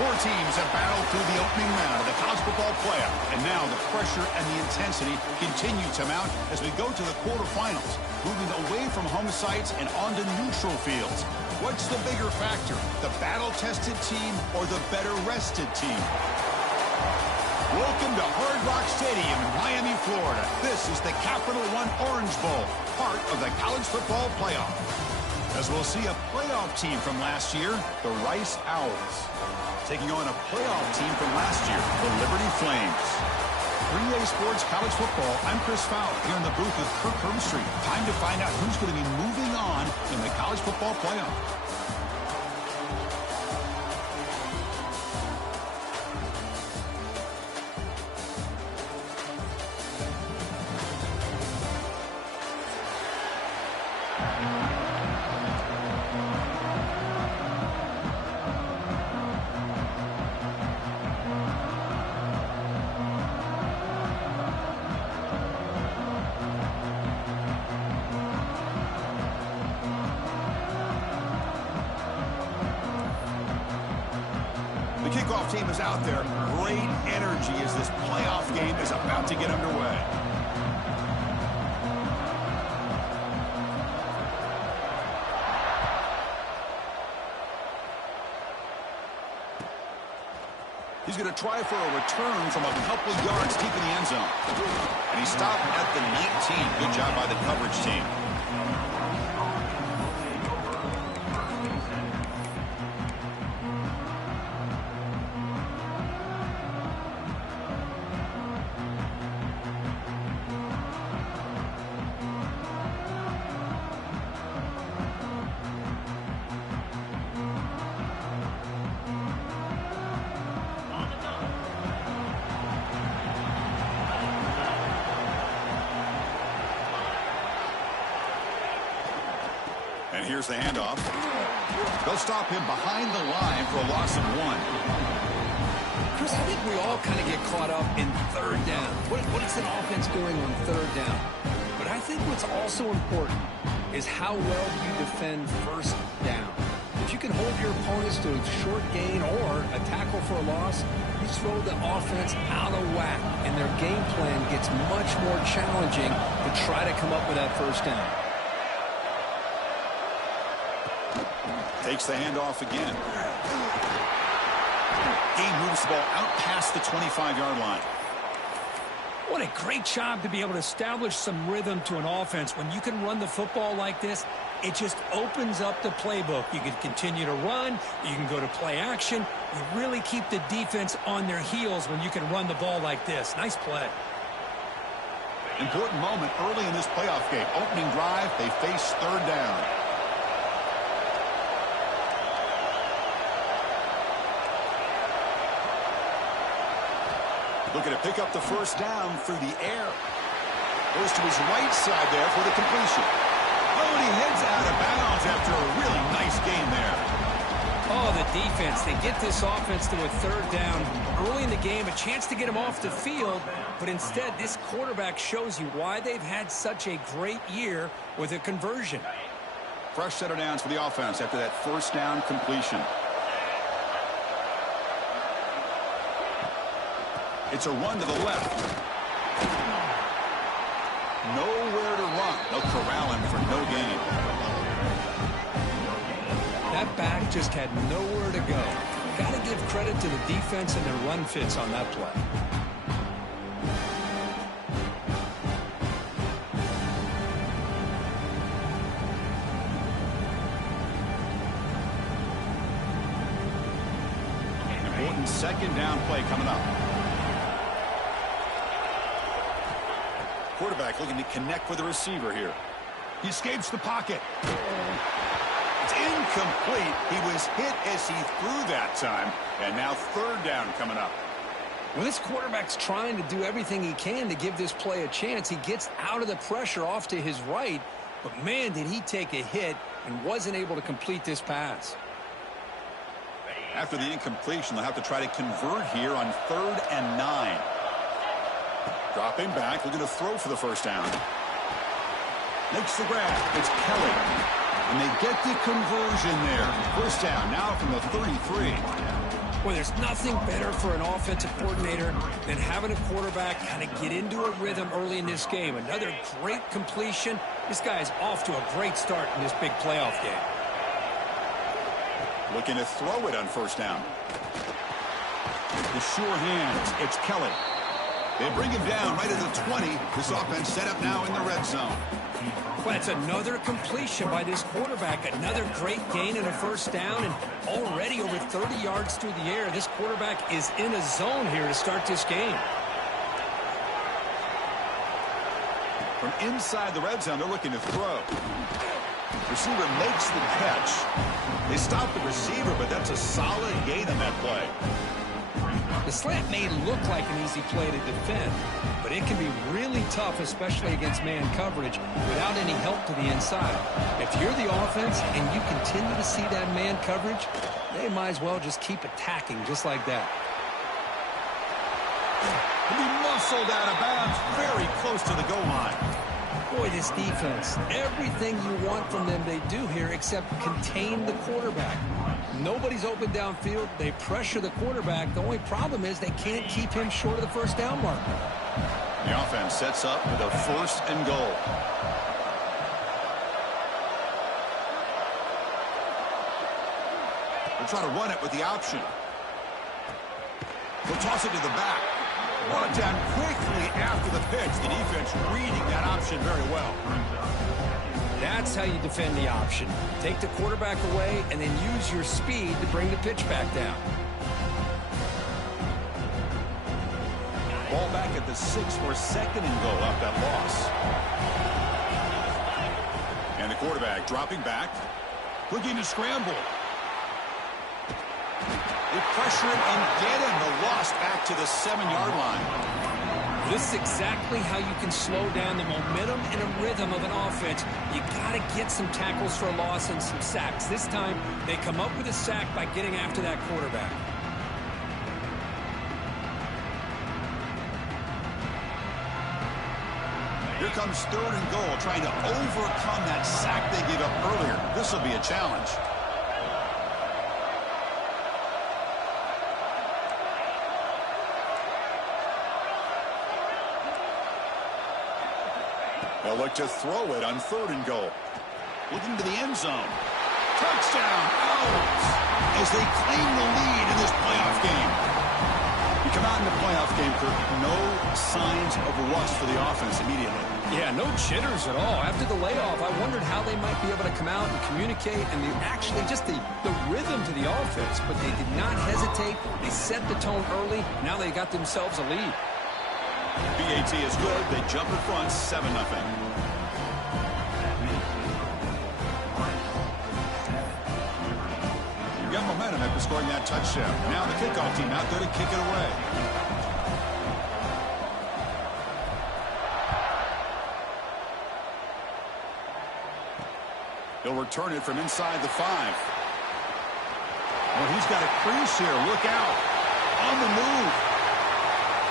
Four teams have battled through the opening round of the college football playoff, and now the pressure and the intensity continue to mount as we go to the quarterfinals, moving away from home sites and onto neutral fields. What's the bigger factor, the battle-tested team or the better-rested team? Welcome to Hard Rock Stadium in Miami, Florida. This is the Capital One Orange Bowl, part of the college football playoff. As we'll see a playoff team from last year, the Rice Owls, taking on a playoff team from last year, the Liberty Flames. 3A Sports College Football, I'm Chris Fowler here in the booth with Kirk Herbstreit. Time to find out who's going to be moving on in the college football playoff. The kickoff team is out there. Great energy as this playoff game is about to get underway. He's going to try for a return from a couple yards deep in the end zone. And he stopped at the 19. Good job by the coverage team. And here's the handoff. They'll stop him behind the line for a loss of 1. Chris, I think we all kind of get caught up in third down. What is an offense doing on third down? But I think what's also important is how well you defend first down. If you can hold your opponents to a short gain or a tackle for a loss, you throw the offense out of whack, and their game plan gets much more challenging to try to come up with that first down. Takes the handoff again. He moves the ball out past the 25-yard line. What a great job to be able to establish some rhythm to an offense. When you can run the football like this, it just opens up the playbook. You can continue to run. You can go to play action. You really keep the defense on their heels when you can run the ball like this. Nice play. Important moment early in this playoff game. Opening drive, they face third down. Looking to pick up the first down through the air. Goes to his right side there for the completion. Oh, and he heads out of bounds after a really nice game there. Oh, the defense. They get this offense to a third down early in the game, a chance to get him off the field, but instead this quarterback shows you why they've had such a great year with a conversion. Fresh set of downs for the offense after that first down completion. It's a run to the left. Nowhere to run. They'll corral him for no gain. That back just had nowhere to go. Got to give credit to the defense and their run fits on that play. Important second down play coming up. Quarterback looking to connect with the receiver here. He escapes the pocket. It's incomplete. He was hit as he threw that time. And now third down coming up. When this quarterback's trying to do everything he can to give this play a chance, he gets out of the pressure off to his right. But, man, did he take a hit and wasn't able to complete this pass. After the incompletion, they'll have to try to convert here on 3rd and 9. Dropping back, looking to throw for the first down. Makes the grab. It's Kelly. And they get the conversion there. First down now from the 33. Well, there's nothing better for an offensive coordinator than having a quarterback kind of get into a rhythm early in this game. Another great completion. This guy is off to a great start in this big playoff game. Looking to throw it on first down. The sure hands. It's Kelly. They bring him down right at the 20. This offense set up now in the red zone. Well, it's another completion by this quarterback. Another great gain and a first down, and already over 30 yards through the air. This quarterback is in a zone here to start this game. From inside the red zone, they're looking to throw. Receiver makes the catch. They stop the receiver, but that's a solid gain on that play. The slant may look like an easy play to defend, but it can be really tough, especially against man coverage, without any help to the inside. If you're the offense and you continue to see that man coverage, they might as well just keep attacking just like that. He'll be muscled out of bounds very close to the goal line. Boy, this defense, everything you want from them they do here except contain the quarterback. Nobody's open downfield. They pressure the quarterback. The only problem is they can't keep him short of the first down mark. The offense sets up with a 1st and goal. They'll try to run it with the option. They'll toss it to the back. Brought down quickly after the pitch. The defense reading that option very well. That's how you defend the option. Take the quarterback away and then use your speed to bring the pitch back down. Ball back at the 6 for 2nd and goal off that loss. And the quarterback dropping back, looking to scramble. They pressure him and get him. The loss back to the 7-yard line. This is exactly how you can slow down the momentum and a rhythm of an offense. You got to get some tackles for a loss and some sacks. This time, they come up with a sack by getting after that quarterback. Here comes 3rd and goal, trying to overcome that sack they gave up earlier. This will be a challenge. They'll look to throw it on 3rd and goal. Looking to the end zone. Touchdown, out! As they claim the lead in this playoff game. You come out in the playoff game, Kirk, no signs of rust for the offense immediately. Yeah, no jitters at all. After the layoff, I wondered how they might be able to come out and communicate and actually just the rhythm to the offense. But they did not hesitate. They set the tone early. Now they got themselves a lead. BAT is good. They jump in front, 7-0. You got momentum after scoring that touchdown. Now the kickoff team out there to kick it away. He'll return it from inside the 5. Well, he's got a crease here. Look out. On the move.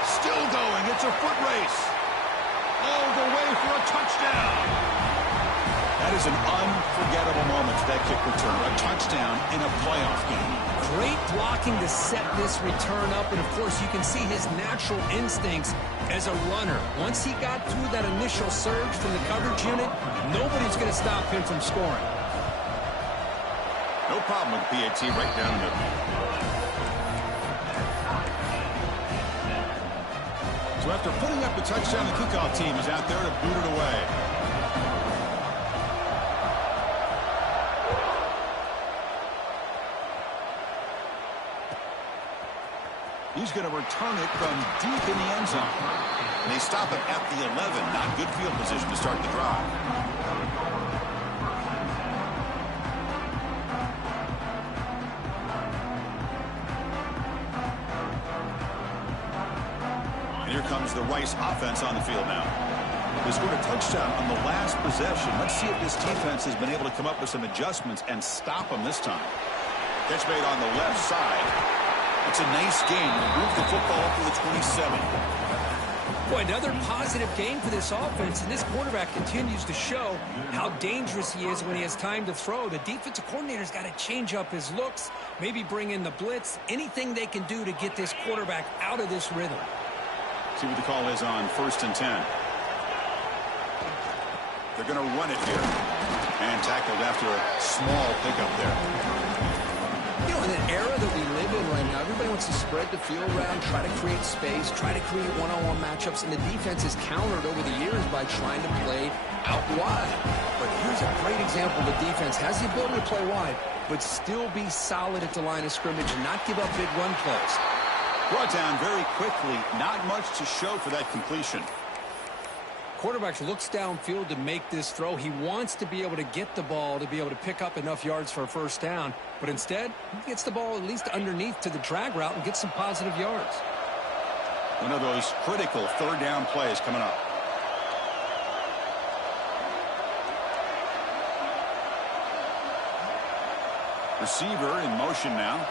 Still going. It's a foot race. All the way for a touchdown. That is an unforgettable moment for that kick return. A touchdown in a playoff game. Great blocking to set this return up. And, of course, you can see his natural instincts as a runner. Once he got through that initial surge from the coverage unit, nobody's going to stop him from scoring. No problem with the PAT right down the middle. So after putting up the touchdown, the kickoff team is out there to boot it away. He's going to return it from deep in the end zone. And they stop it at the 11. Not good field position to start the drive. And here comes the Rice offense on the field now. They scored a touchdown on the last possession. Let's see if this defense has been able to come up with some adjustments and stop them this time. Catch made on the left side. It's a nice game. Move the football up to the 27. Boy, another positive game for this offense, and this quarterback continues to show how dangerous he is when he has time to throw. The defensive coordinator's got to change up his looks, maybe bring in the blitz, anything they can do to get this quarterback out of this rhythm. See what the call is on 1st and 10. They're going to run it here. And tackled after a small pickup there. You know, in an era that we live in right now, everybody wants to spread the field around, try to create space, try to create one-on-one matchups, and the defense is countered over the years by trying to play out wide. But here's a great example. The defense has the ability to play wide, but still be solid at the line of scrimmage and not give up big run plays. Brought down very quickly. Not much to show for that completion. Quarterback looks downfield to make this throw. He wants to be able to get the ball to be able to pick up enough yards for a first down. But instead, he gets the ball at least underneath to the drag route and gets some positive yards. One of those critical third down plays coming up. Receiver in motion now.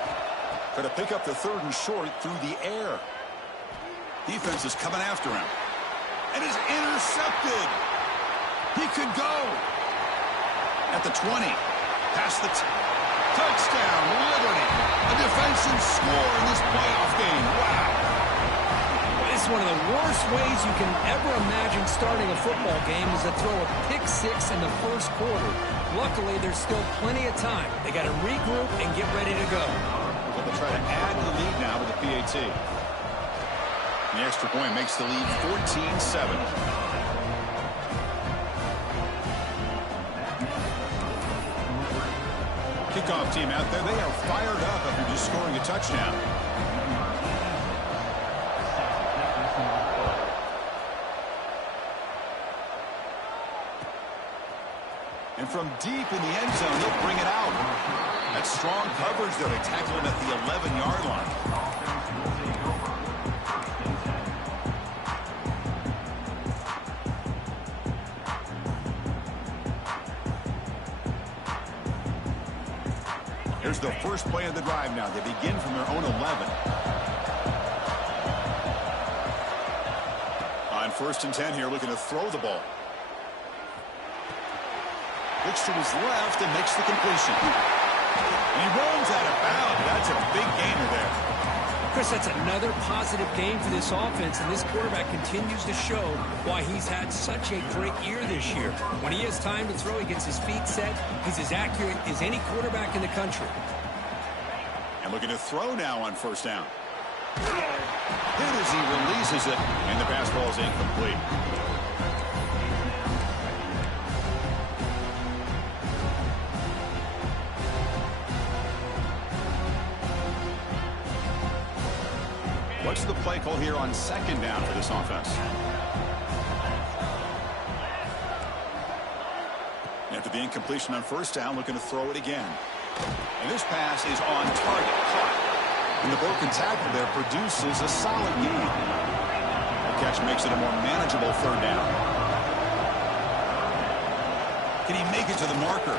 Got to pick up the 3rd and short through the air. Defense is coming after him. And is intercepted. He could go. At the 20. Past the touchdown. Liberty. A defensive score in this playoff game. Wow. This is one of the worst ways you can ever imagine starting a football game is to throw a pick 6 in the first quarter. Luckily, there's still plenty of time. They got to regroup and get ready to go. Well, they'll try to add to the lead now with the PAT. The extra point makes the lead 14-7. Kickoff team out there. They are fired up after just scoring a touchdown. And from deep in the end zone, they'll bring it out. That's strong coverage there. They tackle him at the 11-yard line. Here's the first play of the drive now. They begin from their own 11. On 1st and 10 here, looking to throw the ball. Looks to his left and makes the completion. And he runs out of bounds. That's a big gainer there. Chris, that's another positive game for this offense, and this quarterback continues to show why he's had such a great year this year. When he has time to throw, he gets his feet set. He's as accurate as any quarterback in the country. And looking to throw now on 1st down. Hit as he releases it, and the pass ball is incomplete. What's the play call here on 2nd down for this offense? After the incompletion on 1st down, looking to throw it again. And this pass is on target, caught. And the broken tackle there produces a solid gain. The catch makes it a more manageable 3rd down. Can he make it to the marker?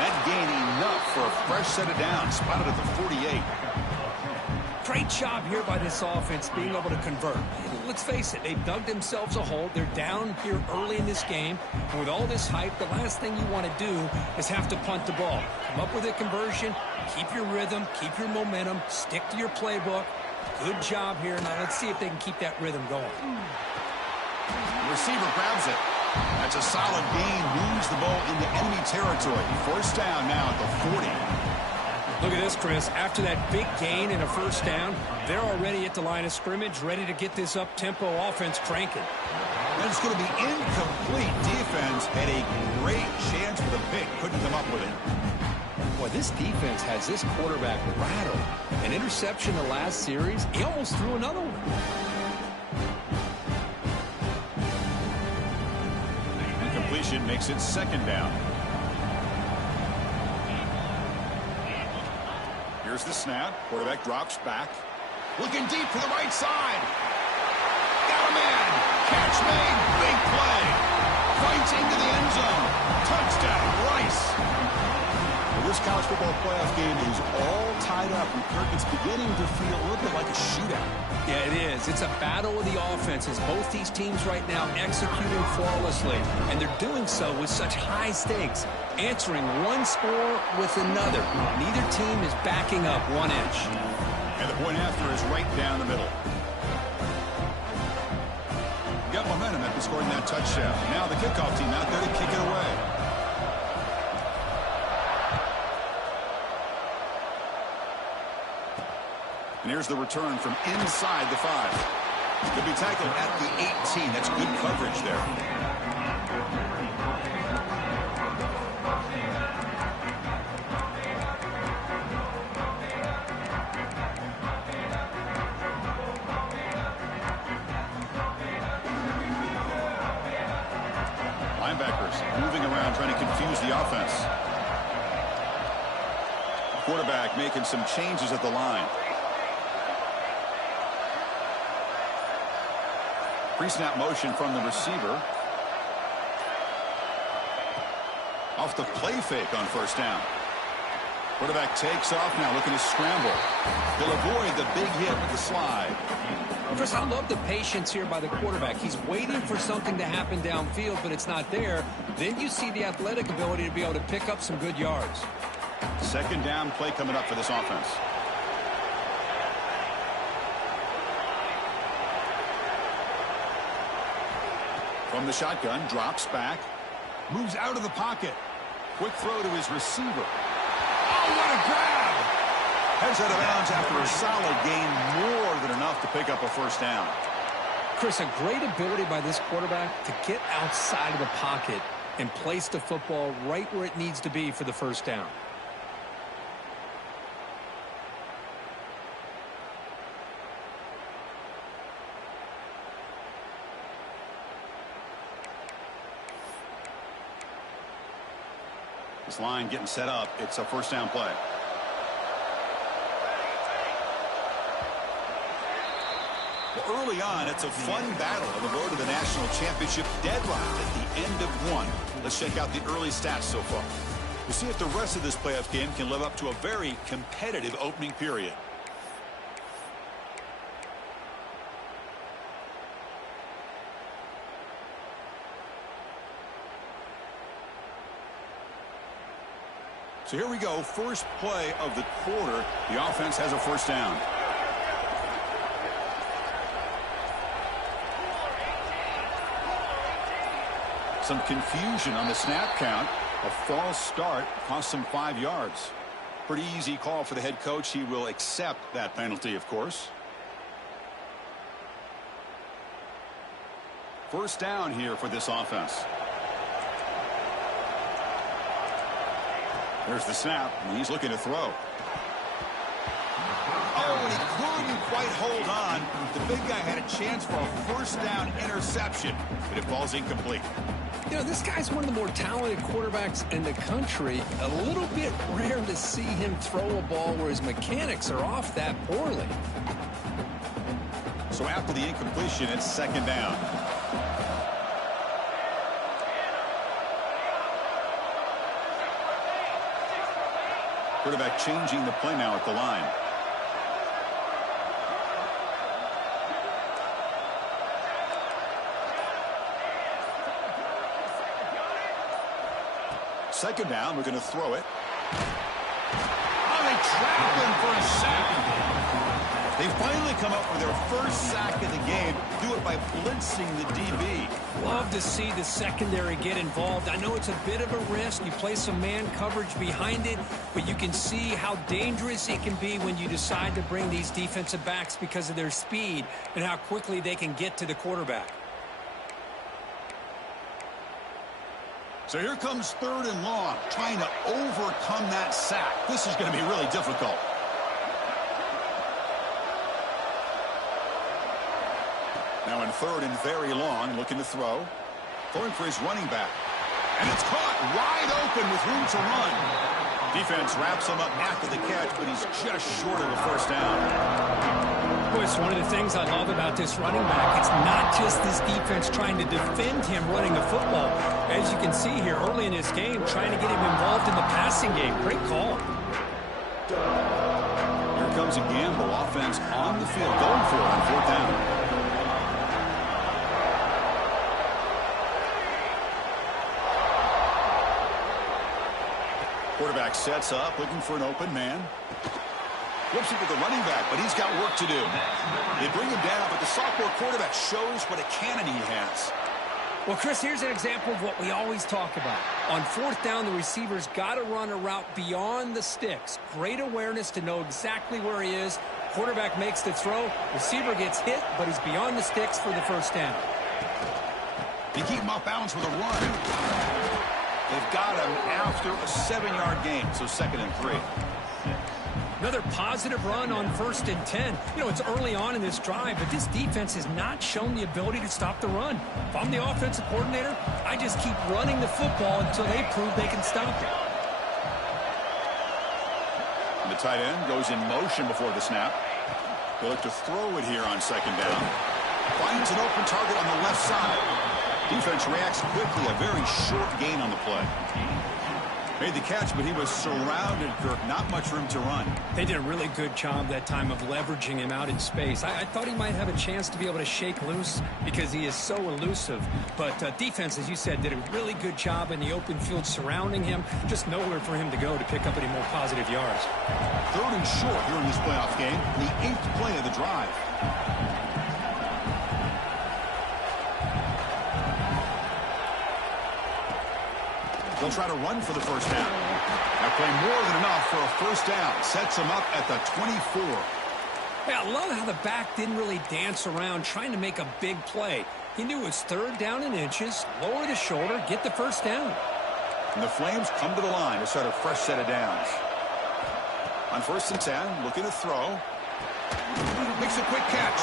That gain enough for a fresh set of downs, spotted at the 48. Great job here by this offense being able to convert. Let's face it, they've dug themselves a hole. They're down here early in this game. And with all this hype, the last thing you want to do is have to punt the ball. Come up with a conversion, keep your rhythm, keep your momentum, stick to your playbook. Good job here. Now let's see if they can keep that rhythm going. The receiver grabs it. That's a solid gain. Moves the ball into enemy territory. 1st down now at the 40. Look at this, Chris. After that big gain and a 1st down, they're already at the line of scrimmage, ready to get this up-tempo offense cranking. And it's going to be incomplete. Defense had a great chance for the pick. Couldn't come up with it. Boy, this defense has this quarterback rattled. An interception the last series. He almost threw another one. Incompletion makes it 2nd down. Here's the snap. Quarterback drops back. Looking deep to the right side. Got a man. Catch made. Big play. Fights into the end zone. Touchdown, Rice. This college football playoff game is all tied up, and Kirk, it's beginning to feel a little bit like a shootout. Yeah, it is. It's a battle of the offenses. Both these teams right now executing flawlessly, and they're doing so with such high stakes, answering one score with another. Neither team is backing up 1 inch. And the point after is right down the middle. Got momentum after scoring that touchdown. Now the kickoff team out there to kick it away. And here's the return from inside the 5. Could be tackled at the 18. That's good coverage there. Linebackers moving around trying to confuse the offense. Quarterback making some changes at the line. Pre-snap motion from the receiver. Off the play fake on first down. Quarterback takes off now, looking to scramble. He'll avoid the big hit with the slide. Chris, I love the patience here by the quarterback. He's waiting for something to happen downfield, but it's not there. Then you see the athletic ability to be able to pick up some good yards. Second down play coming up for this offense. From the shotgun, drops back, moves out of the pocket. Quick throw to his receiver. Oh, what a grab! Heads out of bounds after a solid gain, more than enough to pick up a first down. Chris, a great ability by this quarterback to get outside of the pocket and place the football right where it needs to be for the first down. This line getting set up. It's a first down play. Well, early on, it's a fun battle on the road to the national championship deadline at the end of one. Let's check out the early stats so far. We'll see if the rest of this playoff game can live up to a very competitive opening period. So here we go. First play of the quarter. The offense has a first down. Some confusion on the snap count. A false start cost them 5 yards. Pretty easy call for the head coach. He will accept that penalty, of course. First down here for this offense. There's the snap, and he's looking to throw. Oh, and he couldn't quite hold on. The big guy had a chance for a first down interception, but it falls incomplete. You know, this guy's one of the more talented quarterbacks in the country. A little bit rare to see him throw a ball where his mechanics are off that poorly. So after the incompletion, it's second down. Quarterback changing the play now at the line. Second down, we're going to throw it. Oh, they trapped him for a sack. They finally come up with their first sack of the game. Do it by blitzing the DB. Love to see the secondary get involved. I know it's a bit of a risk. You play some man coverage behind it, but you can see how dangerous it can be when you decide to bring these defensive backs because of their speed and how quickly they can get to the quarterback. So here comes third and long, trying to overcome that sack. This is going to be really difficult. Now in third and very long, looking to throw. Throwing for his running back. And it's caught wide open with room to run. Defense wraps him up after the catch, but he's just short of a first down. Boy, it's one of the things I love about this running back. It's not just this defense trying to defend him running the football. As you can see here early in this game, trying to get him involved in the passing game. Great call. Here comes a gamble. Offense on the field, going for it on fourth down. Quarterback sets up, looking for an open man. Flips it to the running back, but he's got work to do. They bring him down, but the sophomore quarterback shows what a cannon he has. Well, Chris, here's an example of what we always talk about. On fourth down, the receiver's got to run a route beyond the sticks. Great awareness to know exactly where he is. Quarterback makes the throw. Receiver gets hit, but he's beyond the sticks for the first down. They keep him off balance with a run. They've got him after a 7-yard gain, so 2nd and 3. Another positive run on 1st and 10. You know, it's early on in this drive, but this defense has not shown the ability to stop the run. If I'm the offensive coordinator, I just keep running the football until they prove they can stop it. And the tight end goes in motion before the snap. They look to throw it here on 2nd down. Finds an open target on the left side. Defense reacts quickly, a very short gain on the play. Made the catch, but he was surrounded, Kirk. Not much room to run. They did a really good job that time of leveraging him out in space. I thought he might have a chance to be able to shake loose because he is so elusive. But defense, as you said, did a really good job in the open field surrounding him. Just nowhere for him to go to pick up any more positive yards. 3rd and short here in this playoff game. The 8th play of the drive. They'll try to run for the first down. That play more than enough for a first down. Sets them up at the 24. Yeah, I love how the back didn't really dance around trying to make a big play. He knew it was 3rd down in inches, lower the shoulder, get the first down. And the Flames come to the line to start a fresh set of downs. On 1st and 10, looking to throw. Makes a quick catch.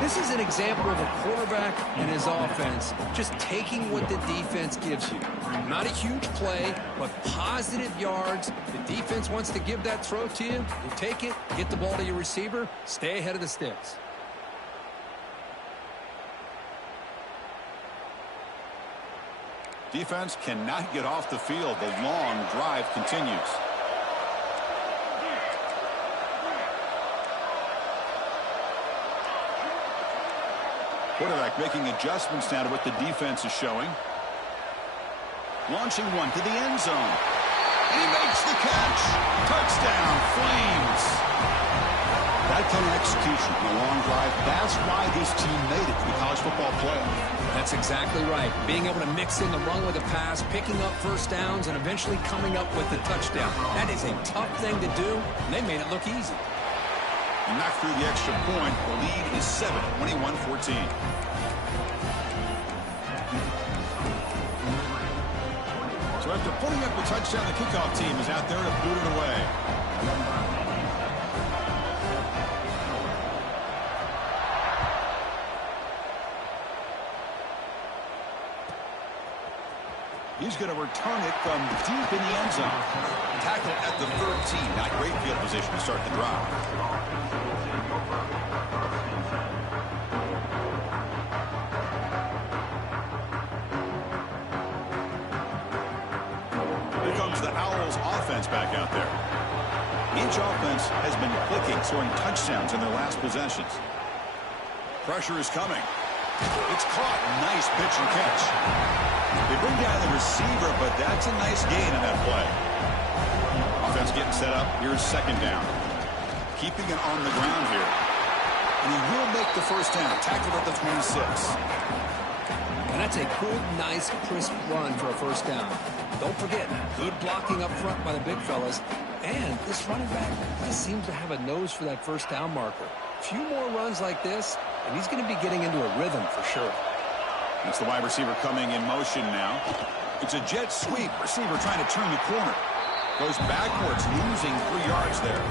This is an example of a quarterback and his offense just taking what the defense gives you. Not a huge play, but positive yards. The defense wants to give that throw to you. You take it, get the ball to your receiver, stay ahead of the sticks. Defense cannot get off the field. The long drive continues. Quarterback making adjustments now to what the defense is showing. Launching one to the end zone. And he makes the catch. Touchdown, Flames. That kind of execution on a long drive, that's why this team made it to the college football playoff. That's exactly right. Being able to mix in the run with a pass, picking up first downs, and eventually coming up with the touchdown. That is a tough thing to do, and they made it look easy. And knocked through the extra point. The lead is 7, 21-14. So after putting up a touchdown, the kickoff team is out there to boot it away. He's going to return it from deep in the end zone. Tackle at the 13. Not great field position to start the drive. Here comes the Owls offense back out there. Each offense has been clicking, scoring touchdowns in their last possessions. Pressure is coming. It's caught. Nice pitch and catch. They bring down the receiver, but that's a nice gain in that play. Offense getting set up. Here's 2nd down. Keeping it on the ground here. And he will make the first down. Tackled at the 26. And that's a good, nice, crisp run for a first down. Don't forget, good blocking up front by the big fellas. And this running back just seems to have a nose for that first down marker. A few more runs like this, and he's going to be getting into a rhythm for sure. That's the wide receiver coming in motion now. It's a jet sweep. Receiver trying to turn the corner. Goes backwards, losing 3 yards there.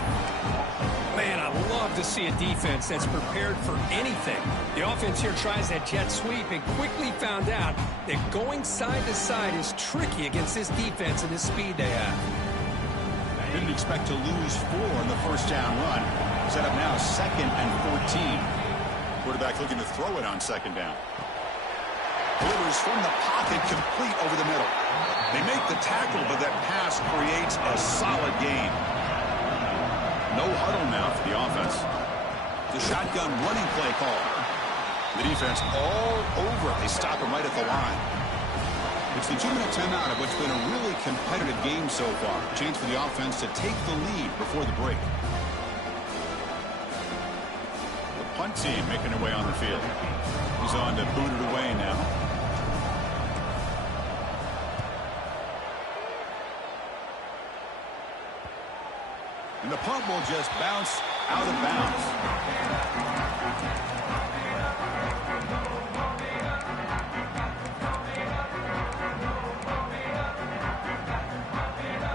Man, I love to see a defense that's prepared for anything. The offense here tries that jet sweep and quickly found out that going side to side is tricky against this defense and this speed they have. didn't expect to lose 4 on the first down run. Set up now 2nd and 14. Quarterback looking to throw it on 2nd down. Delivers from the pocket, complete over the middle. They make the tackle, but that pass creates a solid gain. No huddle now for the offense. The shotgun running play call. The defense all over it. They stop him right at the line. It's the 2-minute timeout of what's been a really competitive game so far. Chance for the offense to take the lead before the break. The punt team making their way on the field. He's on to boot it away now. And the punt will just bounce out of bounds.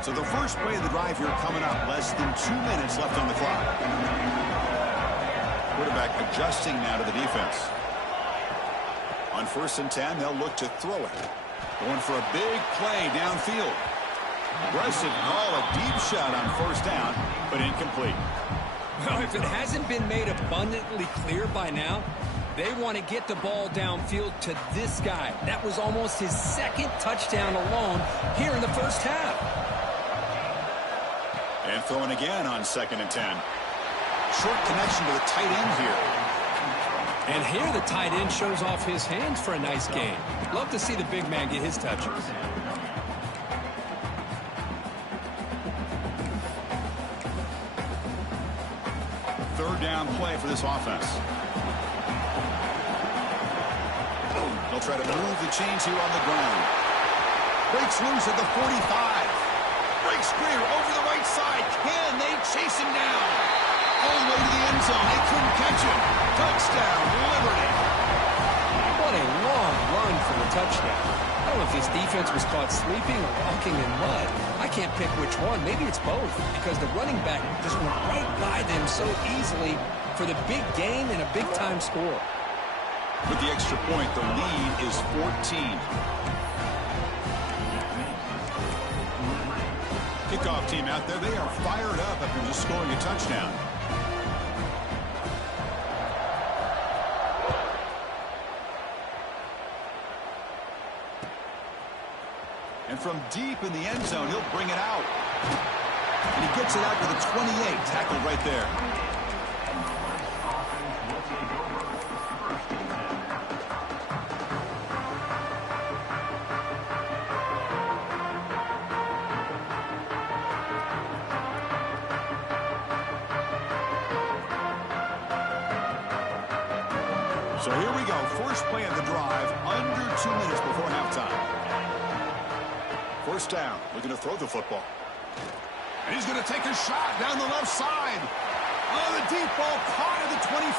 So the first play of the drive here coming up. Less than 2 minutes left on the clock. Quarterback adjusting now to the defense. On 1st and 10, they'll look to throw it. Going for a big play downfield. Aggressive call, a deep shot on 1st down, but incomplete. Well, if it hasn't been made abundantly clear by now, they want to get the ball downfield to this guy. That was almost his 2nd touchdown alone here in the first half. And throwing again on 2nd and 10. Short connection to the tight end here. And here the tight end shows off his hands for a nice gain. Love to see the big man get his touches. Third down play for this offense. They'll try to move the chains here on the ground. Breaks loose at the 45. Breaks clear over the right side. Can they chase him down? All the way to the end zone. They couldn't catch him. Touchdown, Liberty. What a long run for the touchdown. I don't know if this defense was caught sleeping or walking in mud. I can't pick which one. Maybe it's both, because the running back just went right by them so easily for the big gain and a big-time score. With the extra point, the lead is 14. Kickoff team out there, they are fired up after just scoring a touchdown. And from deep in the end zone, he'll bring it out. And he gets it out to the 28, tackled right there. So here we go. First play of the drive, under 2 minutes before halftime. First down, looking to throw the football. And he's going to take a shot down the left side. Oh, the deep ball caught at the 25.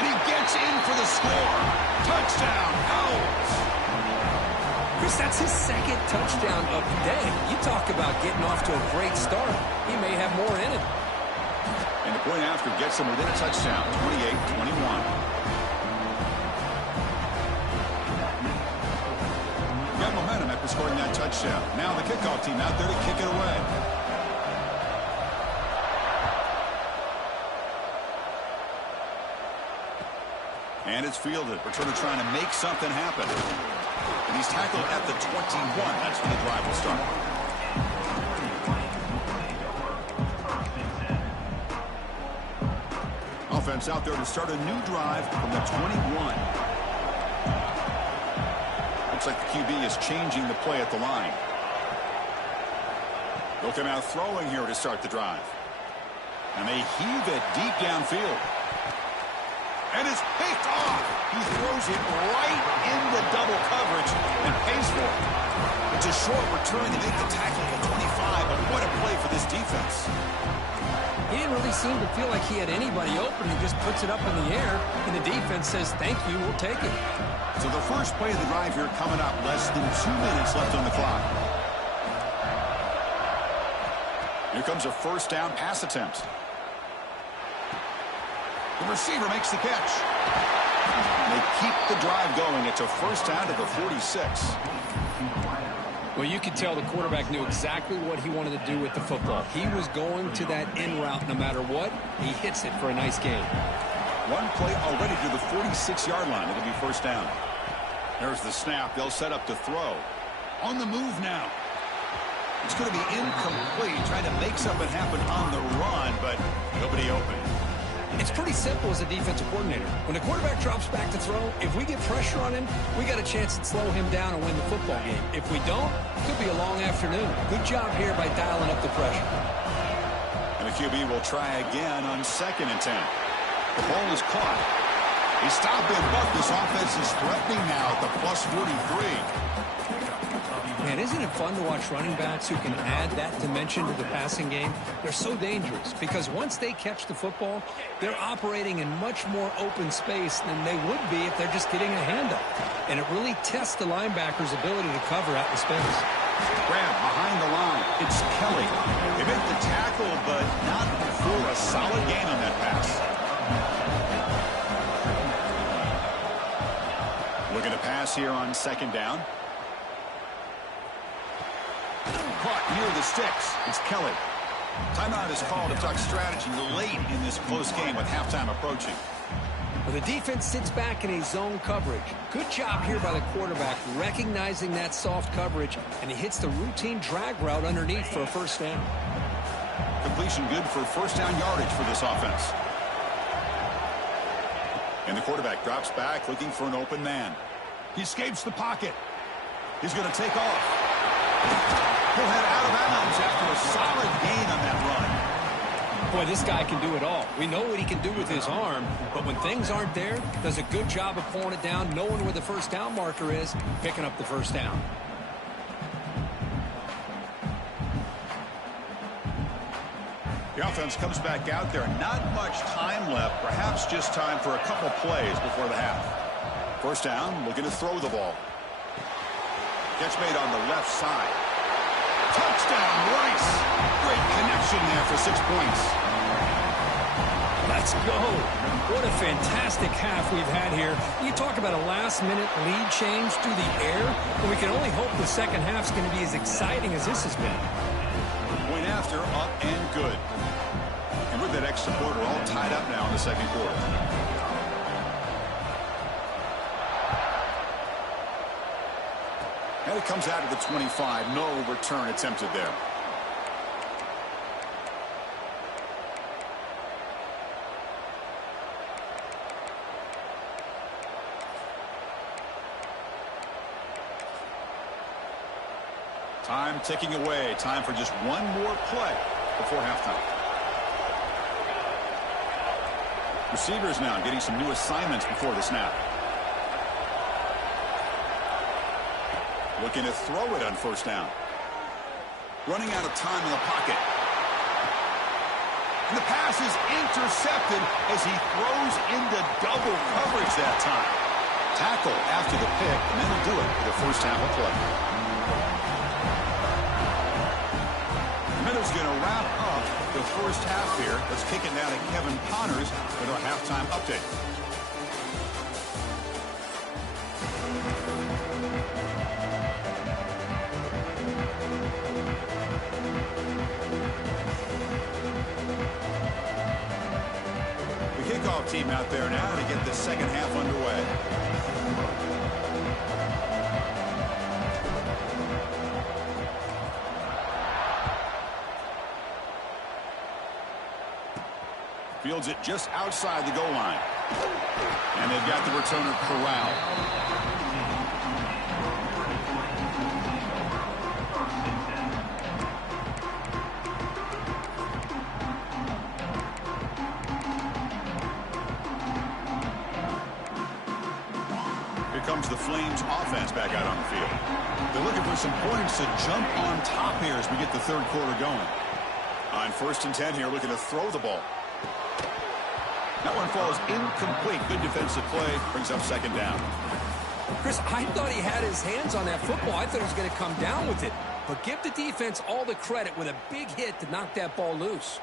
And he gets in for the score. Touchdown, Owls. Chris, that's his 2nd touchdown of the day. You talk about getting off to a great start. He may have more in it. And the point after gets him within a touchdown, 28-21. Got momentum after scoring that touchdown. Now the kickoff team out there to kick it away. And it's fielded. Returner trying to make something happen. And he's tackled at the 21. That's when the drive will start. Offense out there to start a new drive from the 21. Looks like the QB is changing the play at the line. They'll come out throwing here to start the drive. And they heave it deep downfield. And it's picked off. He throws it right in the double coverage and pays for it. It's a short return to make the tackle at the 25, but what a play for this defense. He didn't really seem to feel like he had anybody open. He just puts it up in the air, and the defense says, thank you, we'll take it. So the first play of the drive here coming up. Less than 2 minutes left on the clock. Here comes a first down pass attempt. The receiver makes the catch. They keep the drive going. It's a first down to the 46. Well, you could tell the quarterback knew exactly what he wanted to do with the football. He was going to that in route no matter what. He hits it for a nice gain. One play already to the 46-yard line. It'll be first down. There's the snap. They'll set up to throw. On the move now. It's going to be incomplete. Trying to make something happen on the run, but nobody open. It's pretty simple as a defensive coordinator. When the quarterback drops back to throw, if we get pressure on him, we got a chance to slow him down and win the football game. If we don't, it could be a long afternoon. Good job here by dialing up the pressure. And the QB will try again on 2nd and 10. The ball is caught. He stopped him, but this offense is threatening now at the plus 43. Man, isn't it fun to watch running backs who can add that dimension to the passing game? They're so dangerous because once they catch the football, they're operating in much more open space than they would be if they're just getting a handoff. And it really tests the linebacker's ability to cover out in space. Grab behind the line. It's Kelly. They make the tackle, but not for a solid gain on that pass. Looking to pass here on 2nd down. Caught near the sticks. It's Kelly. Timeout is called to talk strategy late in this close game with halftime approaching. Well, the defense sits back in a zone coverage. Good job here by the quarterback recognizing that soft coverage, and he hits the routine drag route underneath for a first down. Completion good for first down yardage for this offense. And the quarterback drops back looking for an open man. He escapes the pocket. He's going to take off. He'll head out of bounds after a solid gain on that run. Boy, this guy can do it all. We know what he can do with his arm, but when things aren't there, does a good job of pulling it down, knowing where the first down marker is, picking up the first down. The offense comes back out there. Not much time left. Perhaps just time for a couple plays before the half. First down, looking to throw the ball. Catch made on the left side. Touchdown, Rice. Great connection there for 6 points. Let's go. What a fantastic half we've had here. You talk about a last-minute lead change through the air, and we can only hope the second half's going to be as exciting as this has been. Point after, up and good. And with that extra quarter all tied up now in the second quarter. And it comes out of the 25. No return attempted there. Time ticking away. Time for just one more play before halftime. Receivers now getting some new assignments before the snap. Looking to throw it on first down. Running out of time in the pocket. And the pass is intercepted as he throws into double coverage that time. Tackle after the pick, and that'll do it for the first half of play. Minnows going to wrap up the first half here. Let's kick it now to Kevin Connors with our halftime update. The kickoff team out there now to get the second half underway. Fields it just outside the goal line. And they've got the returner corralled. Here comes the Flames offense back out on the field. They're looking for some points to jump on top here as we get the third quarter going. On 1st and 10 here, looking to throw the ball. That one falls incomplete. Good defensive play. Brings up second down. Chris, I thought he had his hands on that football. I thought he was going to come down with it. But give the defense all the credit with a big hit to knock that ball loose.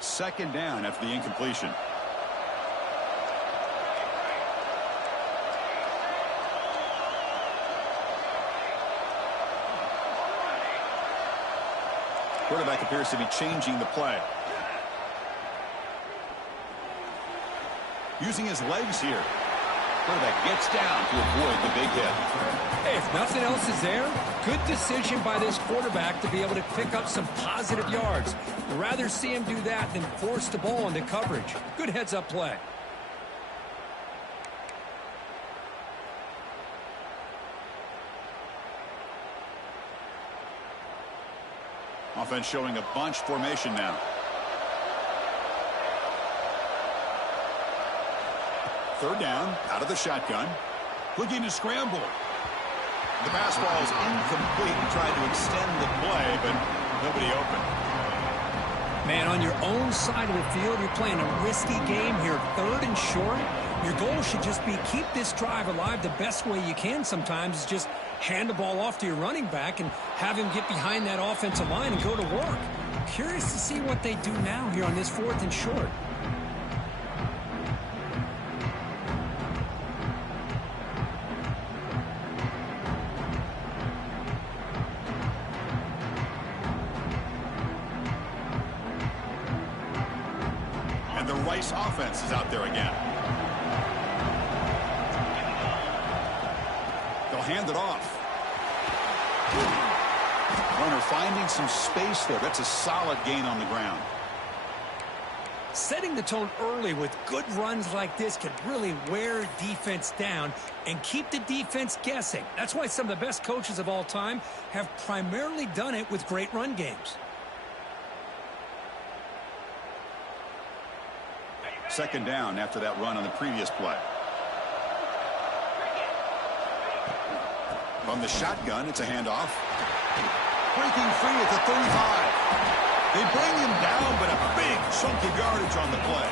Second down after the incompletion. Quarterback appears to be changing the play. Using his legs here. Quarterback gets down to avoid the big hit. Hey, if nothing else is there, good decision by this quarterback to be able to pick up some positive yards. I'd rather see him do that than force the ball into coverage. Good heads-up play. Offense showing a bunch formation now. Third down, out of the shotgun. Looking to scramble. The pass ball is incomplete. He tried to extend the play, but nobody open. Man, on your own side of the field, you're playing a risky game here. Third and short. Your goal should just be keep this drive alive the best way you can sometimes is just hand the ball off to your running back and have him get behind that offensive line and go to work. Curious to see what they do now here on this 4th and short. And the Rice offense is out there again. They'll hand it off. Runner finding some space there. That's a solid gain on the ground. Setting the tone early with good runs like this can really wear defense down and keep the defense guessing. That's why some of the best coaches of all time have primarily done it with great run games. Second down after that run on the previous play. From the shotgun, it's a handoff. Breaking free at the 35. They bring him down, but a big chunk of yardage on the play.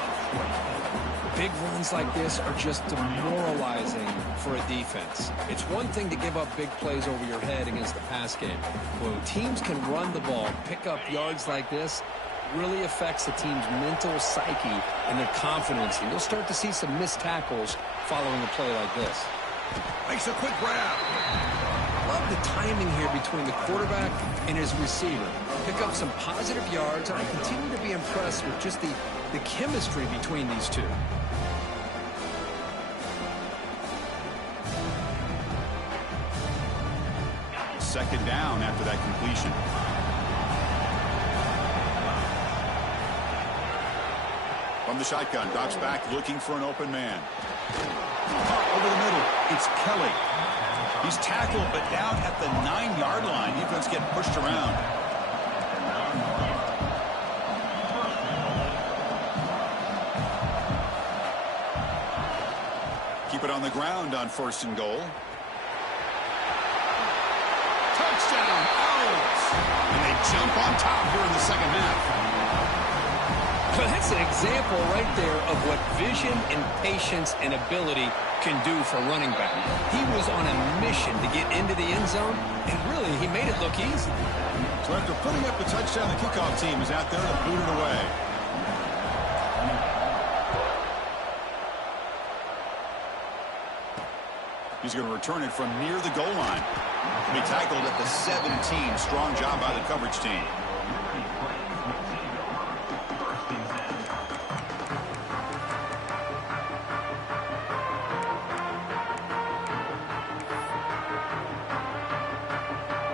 Big runs like this are just demoralizing for a defense. It's one thing to give up big plays over your head against the pass game. When teams can run the ball, pick up yards like this, really affects the team's mental psyche and their confidence. And you'll start to see some missed tackles following a play like this. Makes a quick grab. Love the timing here between the quarterback and his receiver. Pick up some positive yards, and I continue to be impressed with just the chemistry between these two. Second down after that completion. From the shotgun, drops back looking for an open man. Over the middle, it's Kelly. He's tackled, but down at the 9-yard line. Defense getting pushed around. Keep it on the ground on 1st and goal. Touchdown, Owls! And they jump on top here in the second half. Well, that's an example right there of what vision and patience and ability can do for a running back. He was on a mission to get into the end zone, and really, he made it look easy. So after putting up the touchdown, the kickoff team is out there to boot it away. He's going to return it from near the goal line. He'll be tackled at the 17. Strong job by the coverage team.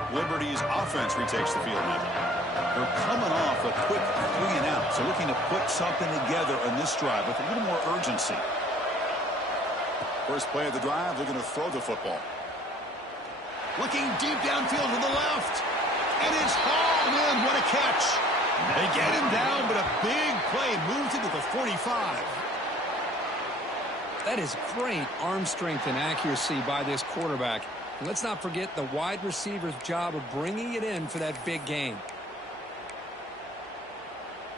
Liberty's offense retakes the field now. They're coming off a quick 3-and-out, so looking to put something together on this drive with a little more urgency. First play of the drive, they're going to throw the football. Looking deep downfield to the left, and it's hauled in. What a catch. They get him down, but a big play moves into the 45. That is great arm strength and accuracy by this quarterback. And let's not forget the wide receiver's job of bringing it in for that big gain.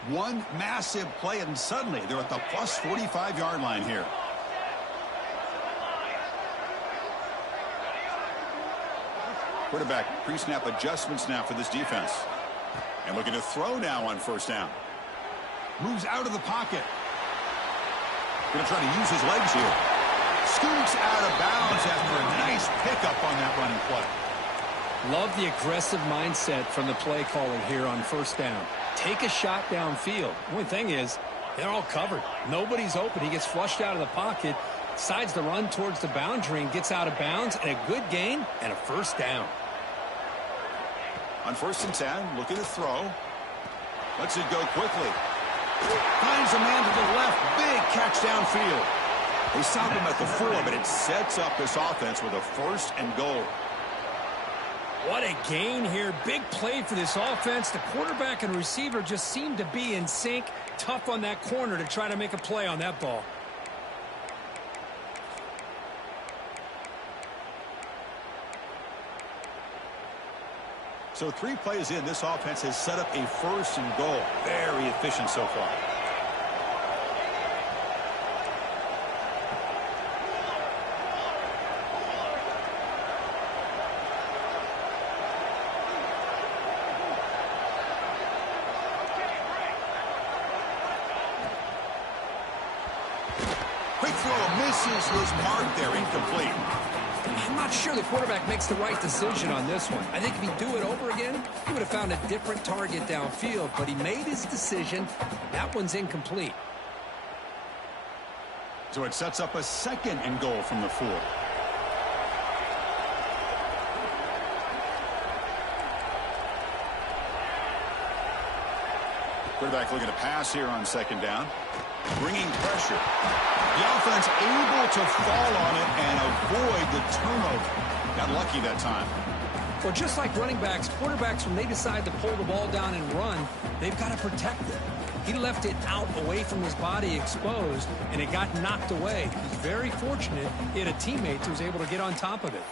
One massive play, and suddenly they're at the plus 45-yard line here. Quarterback pre-snap adjustments now for this defense. And looking to throw now on 1st down. Moves out of the pocket. Going to try to use his legs here. Scoots out of bounds after a nice pickup on that running play. Love the aggressive mindset from the play caller here on first down. Take a shot downfield. The only thing is, they're all covered. Nobody's open. He gets flushed out of the pocket, decides to run towards the boundary and gets out of bounds, and a good gain and a first down. On 1st and 10, looking to throw. Lets it go quickly. Finds a man to the left. Big catch downfield. They stop him at the 4, but it sets up this offense with a 1st and goal. What a gain here. Big play for this offense. The quarterback and receiver just seem to be in sync. Tough on that corner to try to make a play on that ball. So 3 plays in, this offense has set up a 1st and goal. Very efficient so far. Quick throw misses his mark there, incomplete. I'm not sure the quarterback makes the right decision on this one. I think if he'd do it over again, he would have found a different target downfield, but he made his decision. That one's incomplete. So it sets up a 2nd and goal from the 4. Quarterback looking to pass here on 2nd down. Bringing pressure. The offense able to fall on it and avoid the turnover. Got lucky that time. Well, just like running backs, quarterbacks, when they decide to pull the ball down and run, they've got to protect it. He left it out away from his body exposed, and it got knocked away. He's very fortunate he had a teammate who was able to get on top of it.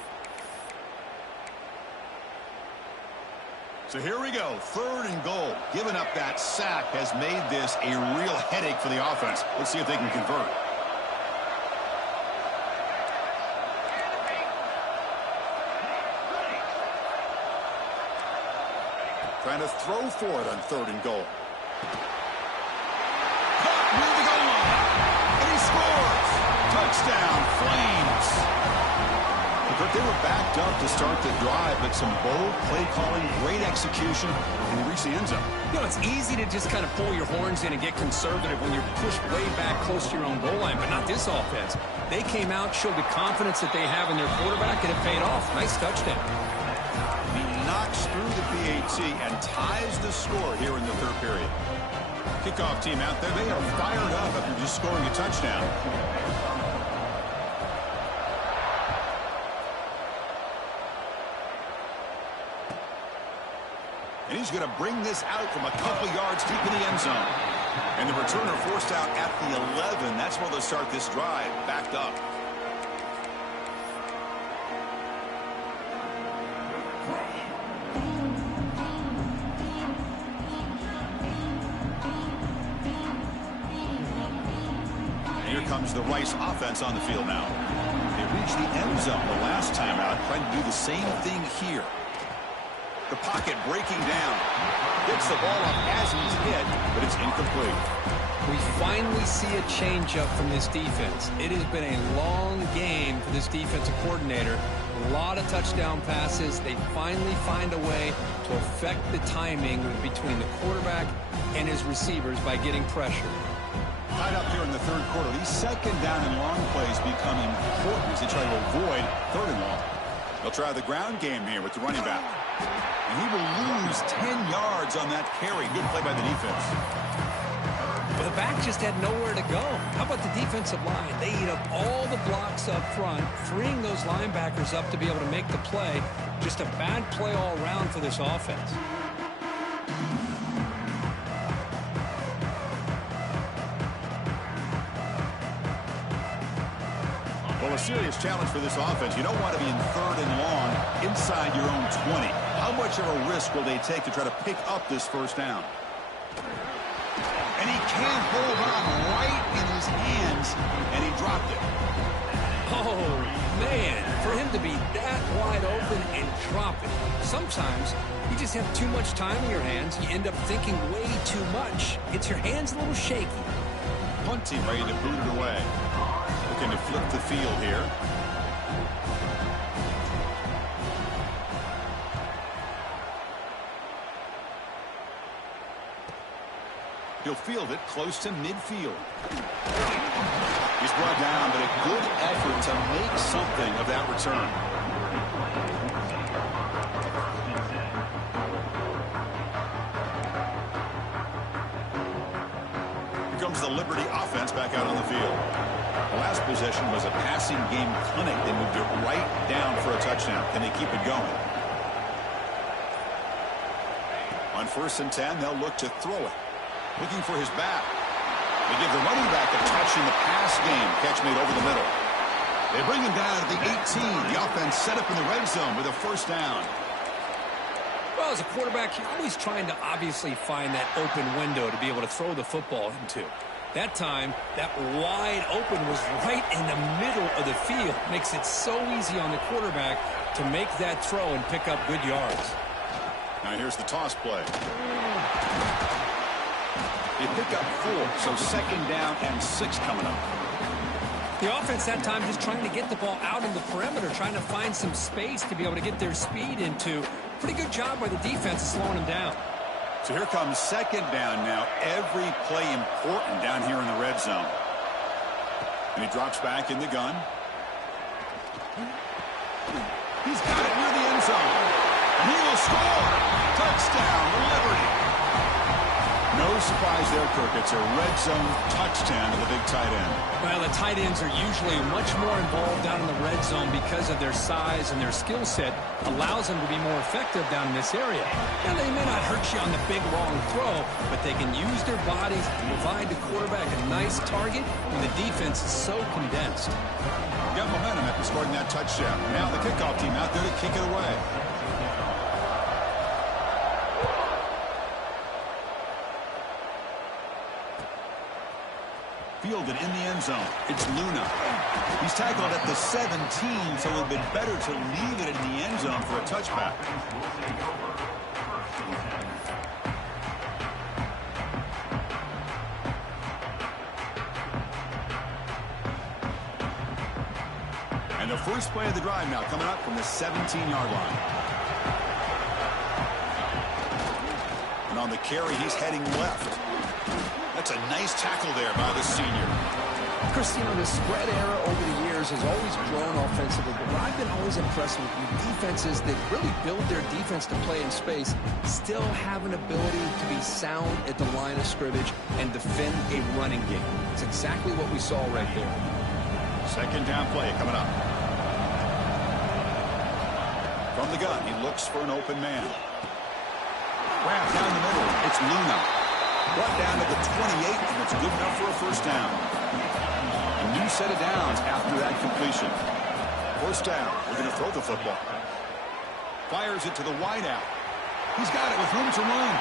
So here we go, 3rd and goal. Giving up that sack has made this a real headache for the offense. Let's see if they can convert. Trying to throw for it on 3rd and goal. Caught near the goal line. And he scores. Touchdown, Flames. But they were backed up to start the drive, but some bold play calling, great execution, and they reached the end zone. You know, it's easy to just kind of pull your horns in and get conservative when you're pushed way back close to your own goal line, but not this offense. They came out, showed the confidence that they have in their quarterback, and it paid off. Nice touchdown. He knocks through the PAT and ties the score here in the 3rd period. Kickoff team out there, they are fired up after just scoring a touchdown. And he's going to bring this out from a couple yards deep in the end zone. And the returner forced out at the 11. That's where they'll start this drive, backed up. And here comes the Rice offense on the field now. They reached the end zone the last time out, trying to do the same thing here. The pocket breaking down. Gets the ball up as he's hit, but it's incomplete. We finally see a changeup from this defense. It has been a long game for this defensive coordinator. A lot of touchdown passes. They finally find a way to affect the timing between the quarterback and his receivers by getting pressure. Tied up here in the 3rd quarter. These 2nd down and long plays become important as they try to avoid 3rd and long. They'll try the ground game here with the running back. And he will lose 10 yards on that carry. Good play by the defense. Well, the back just had nowhere to go. How about the defensive line? They eat up all the blocks up front, freeing those linebackers up to be able to make the play. Just a bad play all around for this offense. Well, a serious challenge for this offense. You don't want to be in 3rd and long inside your own 20. How much of a risk will they take to try to pick up this 1st down? And he can't hold on right in his hands, and he dropped it. Oh, man, for him to be that wide open and drop it. Sometimes you just have too much time in your hands. You end up thinking way too much. Gets your hands a little shaky. Punt team ready to boot it away. Looking to flip the field here. He'll field it close to midfield. He's brought down, but a good effort to make something of that return. Here comes the Liberty offense back out on the field. The last possession was a passing game clinic. They moved it right down for a touchdown. Can they keep it going? On 1st and 10, they'll look to throw it. Looking for his back. They give the running back a touch in the pass game. Catch made over the middle. They bring him down at the 18. The offense set up in the red zone with a 1st down. Well, as a quarterback, you're always trying to obviously find that open window to be able to throw the football into. That time, that wide open was right in the middle of the field. Makes it so easy on the quarterback to make that throw and pick up good yards. Now here's the toss play. They pick up 4, so 2nd down and 6 coming up. The offense that time just trying to get the ball out in the perimeter, trying to find some space to be able to get their speed into. Pretty good job by the defense slowing them down. So here comes 2nd down now. Every play important down here in the red zone. And he drops back in the gun. He's got it near the end zone. And he will score. Touchdown, Liberty. No surprise there, Kirk. It's a red zone touchdown to the big tight end. Well, the tight ends are usually much more involved down in the red zone because of their size and their skill set. Allows them to be more effective down in this area. Now, they may not hurt you on the big, long throw, but they can use their bodies to provide the quarterback a nice target when the defense is so condensed. Got momentum after scoring that touchdown. Now the kickoff team out there to kick it away. Fielded in the end zone. It's Luna. He's tackled at the 17, so it would have been better to leave it in the end zone for a touchback. And the first play of the drive now coming up from the 17-yard line. And on the carry, he's heading left. That's a nice tackle there by the senior. Chris, you know, the spread era over the years has always grown offensively, but what I've been always impressed with defenses that really build their defense to play in space still have an ability to be sound at the line of scrimmage and defend a running game. It's exactly what we saw right there. 2nd down play coming up. From the gun, he looks for an open man. Wrapped down the middle. It's Luna. Brought down to the 28, and it's good enough for a 1st down. A new set of downs after that completion. 1st down. We're going to throw the football. Fires it to the wideout. He's got it with room to run.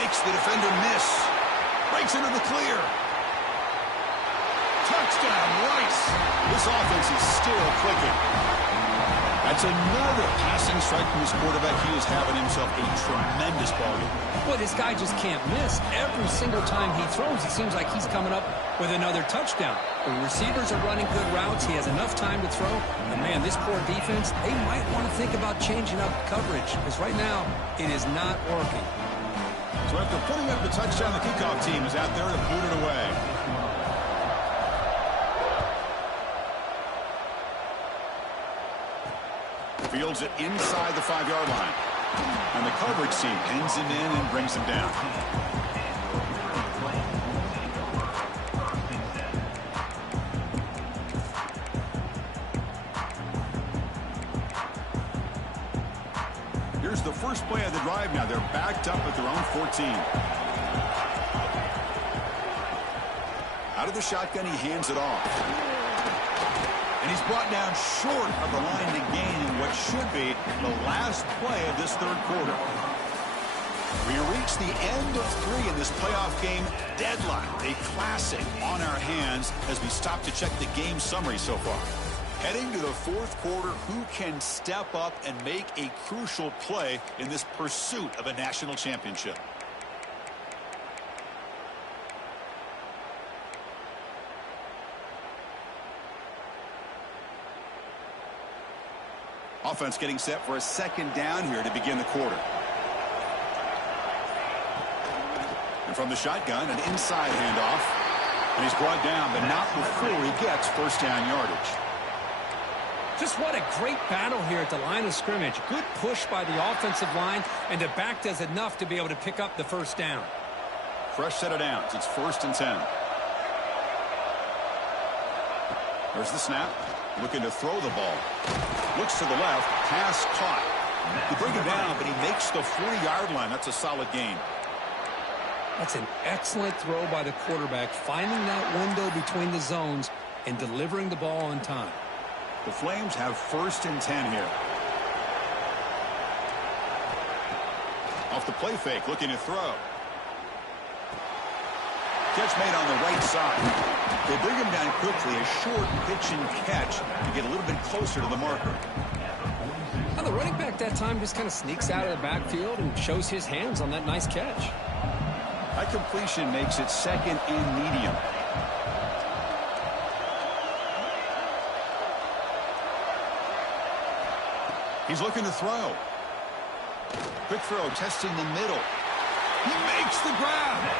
Makes the defender miss. Breaks into the clear. Touchdown, Rice. This offense is still clicking. That's another passing strike from his quarterback. He is having himself a tremendous ball game. Boy, this guy just can't miss. Every single time he throws, it seems like he's coming up with another touchdown. The receivers are running good routes. He has enough time to throw. And, man, this poor defense, they might want to think about changing up coverage because right now it is not working. So after putting up the touchdown, the kickoff team is out there to boot it away. Fields it inside the 5-yard line. And the coverage team pins him in and brings him down. Here's the first play of the drive now. They're backed up at their own 14. Out of the shotgun, he hands it off. And he's brought down short of the line to gain in what should be the last play of this 3rd quarter. We reach the end of 3 in this playoff game deadline. A classic on our hands as we stop to check the game summary so far. Heading to the 4th quarter, who can step up and make a crucial play in this pursuit of a national championship? Offense getting set for a 2nd down here to begin the quarter. And from the shotgun, an inside handoff. And he's brought down, but not before he gets first down yardage. Just what a great battle here at the line of scrimmage. Good push by the offensive line, and the back does enough to be able to pick up the first down. Fresh set of downs. It's 1st and 10. There's the snap. Looking to throw the ball. Looks to the left. Pass caught. You bring him down, but he makes the 40-yard line. That's a solid gain. That's an excellent throw by the quarterback, finding that window between the zones and delivering the ball on time. The Flames have 1st and 10 here. Off the play fake, looking to throw. Catch made on the right side. They bring him down quickly, a short pitch and catch to get a little bit closer to the marker. Now the running back that time just kind of sneaks out of the backfield and shows his hands on that nice catch. That completion makes it 2nd and medium. He's looking to throw. Quick throw, testing the middle. He makes the grab.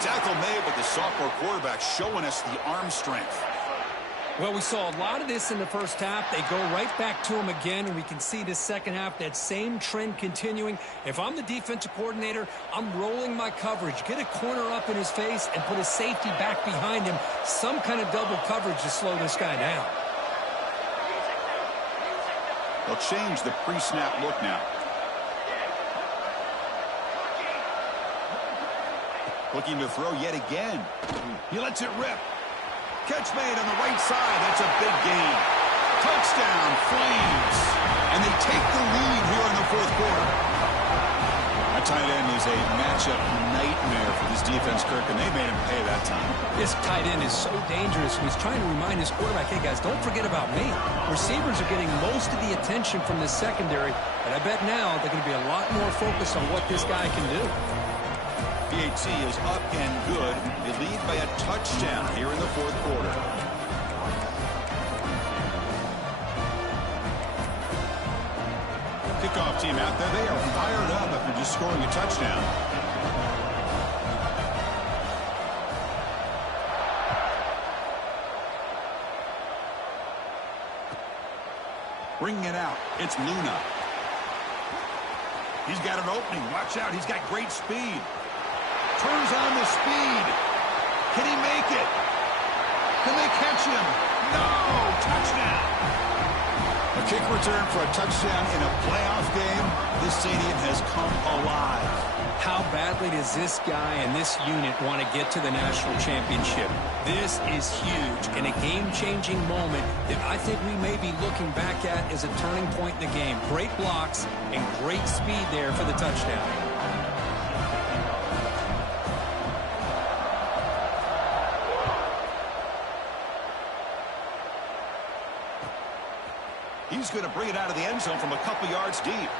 Tackle made, but the sophomore quarterback showing us the arm strength. Well, we saw a lot of this in the first half. They go right back to him again, and we can see the second half, that same trend continuing. If I'm the defensive coordinator, I'm rolling my coverage. Get a corner up in his face and put a safety back behind him. Some kind of double coverage to slow this guy down. They'll change the pre-snap look now. Looking to throw yet again. He lets it rip. Catch made on the right side. That's a big gain. Touchdown, Flames. And they take the lead here in the 4th quarter. That tight end is a matchup nightmare for this defense, Kirk, and they made him pay that time. This tight end is so dangerous. He's trying to remind his quarterback, hey, guys, don't forget about me. Receivers are getting most of the attention from the secondary, but I bet now they're going to be a lot more focused on what this guy can do. PAT is up and good. They lead by a touchdown here in the 4th quarter. Kickoff team out there. They are fired up after just scoring a touchdown. Bringing it out. It's Luna. He's got an opening. Watch out. He's got great speed. Turns on the speed. Can he make it? Can they catch him? No! Touchdown! A kick return for a touchdown in a playoff game. This stadium has come alive. How badly does this guy and this unit want to get to the national championship? This is huge and a game-changing moment that I think we may be looking back at as a turning point in the game. Great blocks and great speed there for the touchdown. He's going to bring it out of the end zone from a couple yards deep.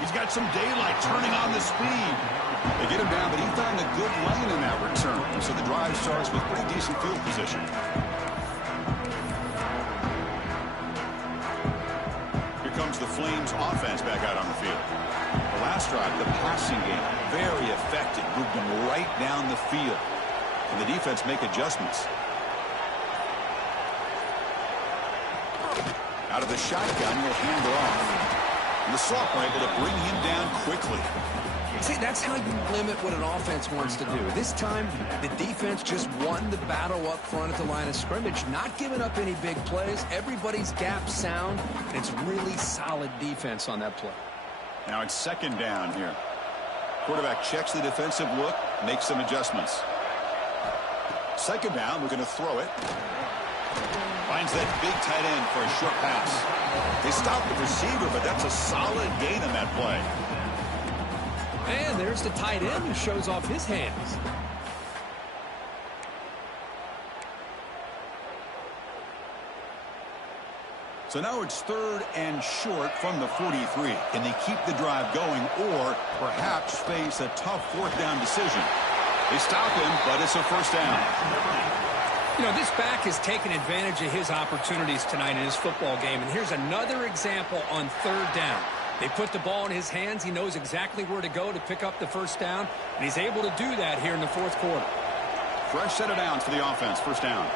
He's got some daylight turning on the speed. They get him down, but he found a good lane in that return. So the drive starts with pretty decent field position. Here comes the Flames offense back out on the field. The last drive, the passing game, very effective. Moved them right down the field. And the defense make adjustments. Out of the shotgun, he'll hand it off. And the sophomore able to bring him down quickly. See, that's how you limit what an offense wants to do. This time, the defense just won the battle up front at the line of scrimmage, not giving up any big plays. Everybody's gap sound, and it's really solid defense on that play. Now it's 2nd down here. Quarterback checks the defensive look, makes some adjustments. 2nd down, we're going to throw it. Finds that big tight end for a short pass. They stop the receiver, but that's a solid gain on that play. And there's the tight end who shows off his hands. So now it's 3rd and short from the 43. Can they keep the drive going or perhaps face a tough 4th down decision? They stop him, but it's a first down. You know, this back has taken advantage of his opportunities tonight in his football game. And here's another example on 3rd down. They put the ball in his hands. He knows exactly where to go to pick up the first down, and he's able to do that here in the fourth quarter. Fresh set of downs for the offense. First down.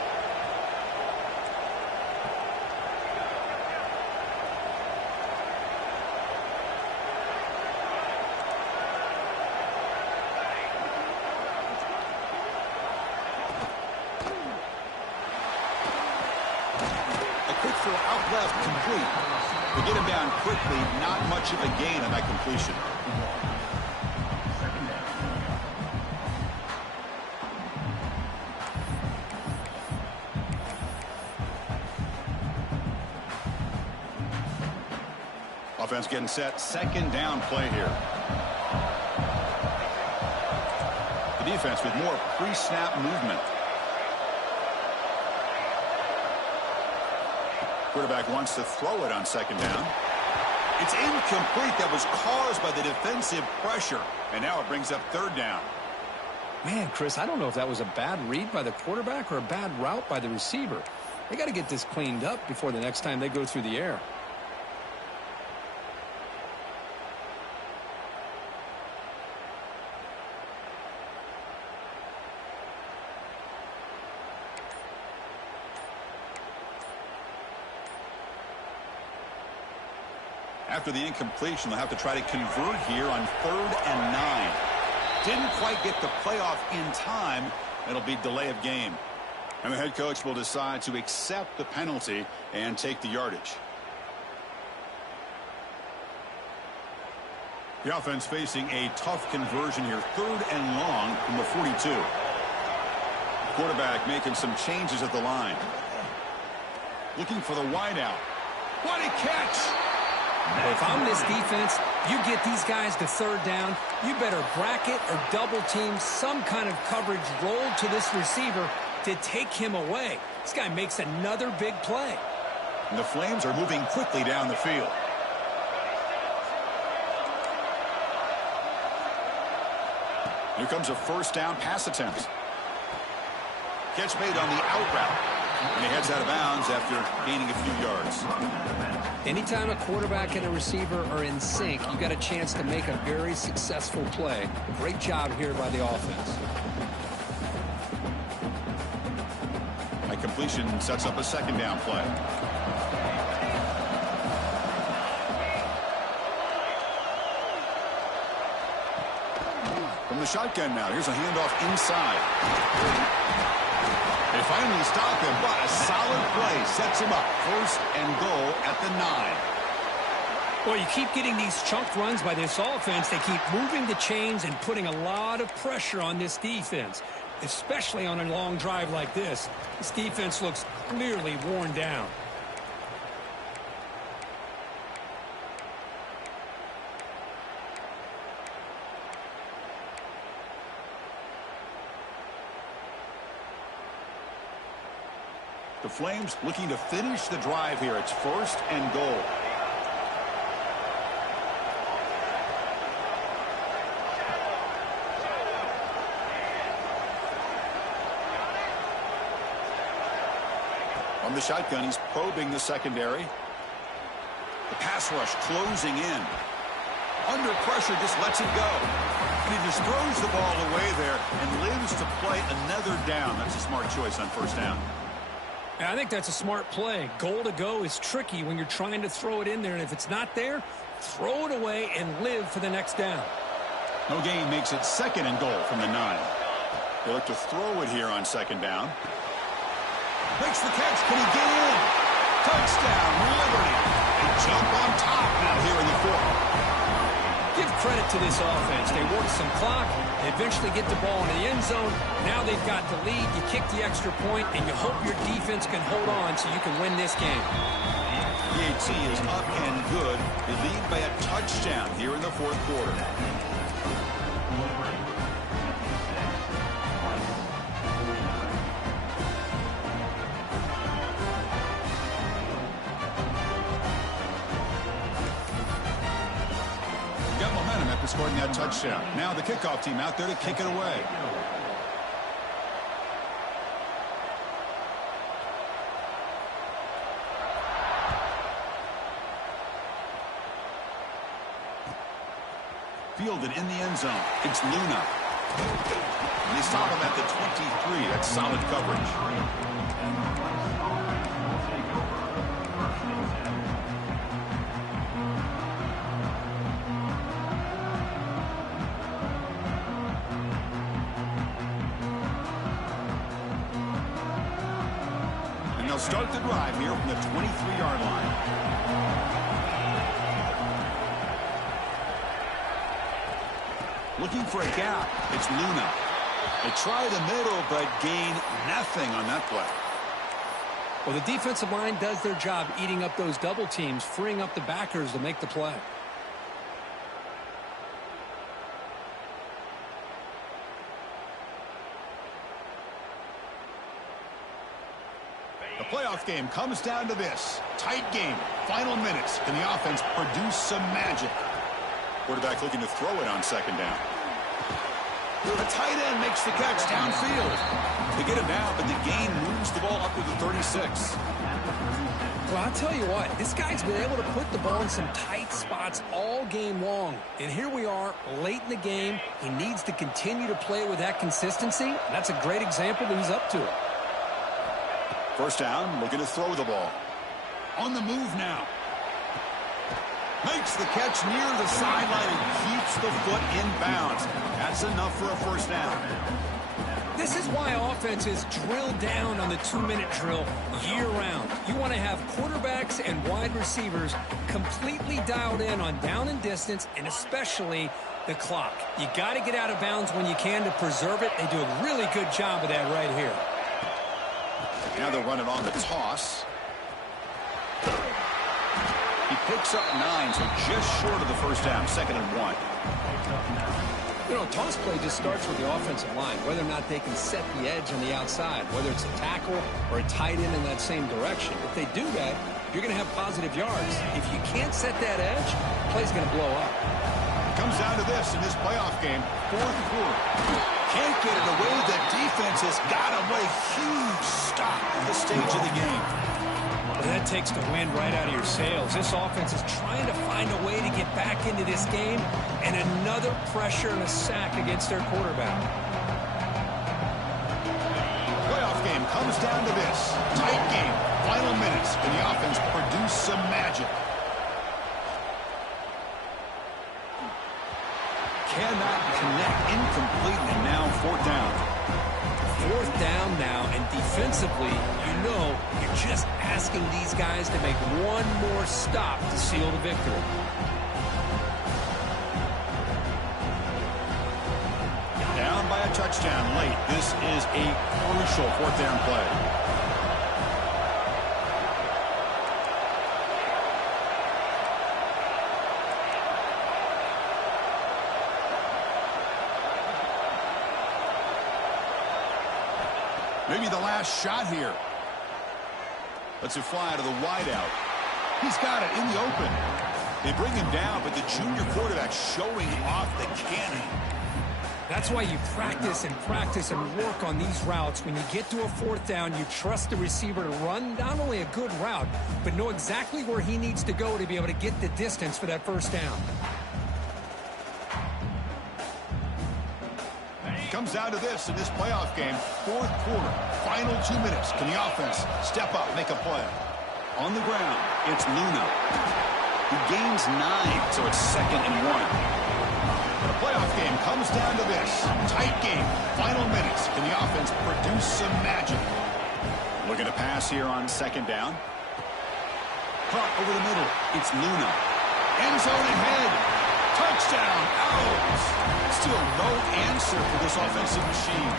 Out left, complete. To get him down quickly, not much of a gain on that completion. Offense getting set. Second down play here. The defense with more pre-snap movement. Quarterback wants to throw it on second down. It's incomplete. That was caused by the defensive pressure. And now it brings up third down. Man, Chris, I don't know if that was a bad read by the quarterback or a bad route by the receiver. They got to get this cleaned up before the next time they go through the air. After the incompletion, they'll have to try to convert here on 3rd and 9. Didn't quite get the playoff in time. It'll be delay of game. And the head coach will decide to accept the penalty and take the yardage. The offense facing a tough conversion here. 3rd and long from the 42. Quarterback making some changes at the line. Looking for the wideout. What a catch! Well, if I'm this defense, you get these guys to 3rd down, you better bracket or double team some kind of coverage rolled to this receiver to take him away. This guy makes another big play. And the Flames are moving quickly down the field. Here comes a first down pass attempt. Catch made on the out route. And he heads out of bounds after gaining a few yards. Anytime a quarterback and a receiver are in sync, you got a chance to make a very successful play. Great job here by the offense. That completion sets up a second down play. From the shotgun now, here's a handoff inside. They finally stop him, but a solid play sets him up. 1st and goal at the 9. Well, you keep getting these chunk runs by this offense. They keep moving the chains and putting a lot of pressure on this defense, especially on a long drive like this. This defense looks clearly worn down. The Flames looking to finish the drive here. It's 1st and goal. From the shotgun, he's probing the secondary. The pass rush closing in. Under pressure, just lets it go. And he just throws the ball away there and lives to play another down. That's a smart choice on 1st down. I think that's a smart play. Goal to go is tricky when you're trying to throw it in there, and if it's not there, throw it away and live for the next down. No gain makes it 2nd and goal from the 9. They look to throw it here on 2nd down. Makes the catch. Can he get in? Touchdown, Liberty. They jump on top now here in the 4th. Give credit to this offense. They work some clock. They eventually get the ball in the end zone. Now they've got the lead. You kick the extra point, and you hope your defense can hold on so you can win this game. PAT is up and good. They lead by a touchdown here in the 4th quarter. Got momentum after scoring that touchdown. Now the kickoff team out there to kick it away. fielded in the end zone. It's Luna. And they stop him at the 23. That's solid coverage. And they'll start the drive here from the 23-yard line. Looking for a gap. It's Luna. They try the middle, but gain nothing on that play. Well, the defensive line does their job eating up those double teams, freeing up the backers to make the play. The playoff game comes down to this. Tight game. Final minutes. Can the offense produce some magic? Quarterback looking to throw it on second down. The tight end makes the catch downfield. They get him down, but the gain moves the ball up to the 36. Well, I'll tell you what, this guy's been able to put the ball in some tight spots all game long. And here we are, late in the game. He needs to continue to play with that consistency. And that's a great example that he's up to it. First down, looking to throw the ball. On the move now. Makes the catch near the sideline and keeps the foot in bounds. That's enough for a first down. This is why offenses drill down on the 2-minute drill year-round. You want to have quarterbacks and wide receivers completely dialed in on down and distance, and especially the clock. You got to get out of bounds when you can to preserve it. They do a really good job of that right here. Now they'll run it on the toss. He picks up 9, so just short of the first down, 2nd and 1. You know, toss play just starts with the offensive line, whether or not they can set the edge on the outside, whether it's a tackle or a tight end in that same direction. If they do that, you're going to have positive yards. If you can't set that edge, the play's going to blow up. It comes down to this in this playoff game, 4th quarter. Can't get it away. The defense has got him with a huge stop at this stage of the game. Well, that takes the wind right out of your sails. This offense is trying to find a way to get back into this game, and another pressure and a sack against their quarterback. Playoff game comes down to this. Tight game. Final minutes. Can the offense produce some magic? Cannot connect. Incomplete, and now 4th down. 4th down now, and defensively, you know, you're just asking these guys to make one more stop to seal the victory. Down by a touchdown late. This is a crucial 4th down play. Maybe the last shot here. Lets it fly out of the wideout. He's got it in the open. They bring him down, but the junior quarterback showing off the cannon. That's why you practice and work on these routes. When you get to a 4th down, you trust the receiver to run not only a good route, but know exactly where he needs to go to be able to get the distance for that first down. Comes down to this in this playoff game, 4th quarter, final 2 minutes. Can the offense step up, make a play? On the ground, it's Luna. He gains 9, so it's 2nd and 1. The playoff game comes down to this. Tight game, final minutes. Can the offense produce some magic? Looking to pass here on 2nd down. Caught over the middle. It's Luna. End zone ahead. Touchdown. Out. Still no answer for this offensive machine.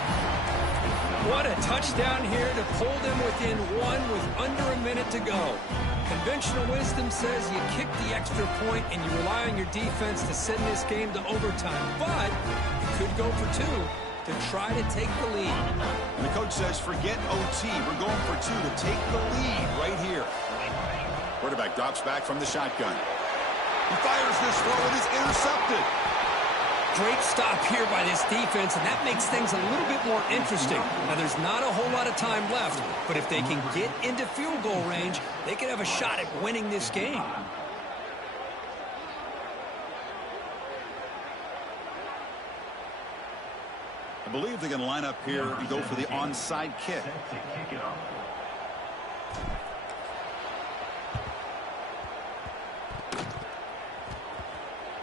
What a touchdown here to pull them within 1 with under a minute to go. Conventional wisdom says you kick the extra point and you rely on your defense to send this game to overtime. But you could go for 2 to try to take the lead. And the coach says, forget OT. We're going for 2 to take the lead right here. Quarterback drops back from the shotgun. He fires this throw and is intercepted. Great stop here by this defense, and that makes things a little bit more interesting. Now, there's not a whole lot of time left, but if they can get into field goal range, they could have a shot at winning this game. I believe they're going to line up here and go for the onside kick.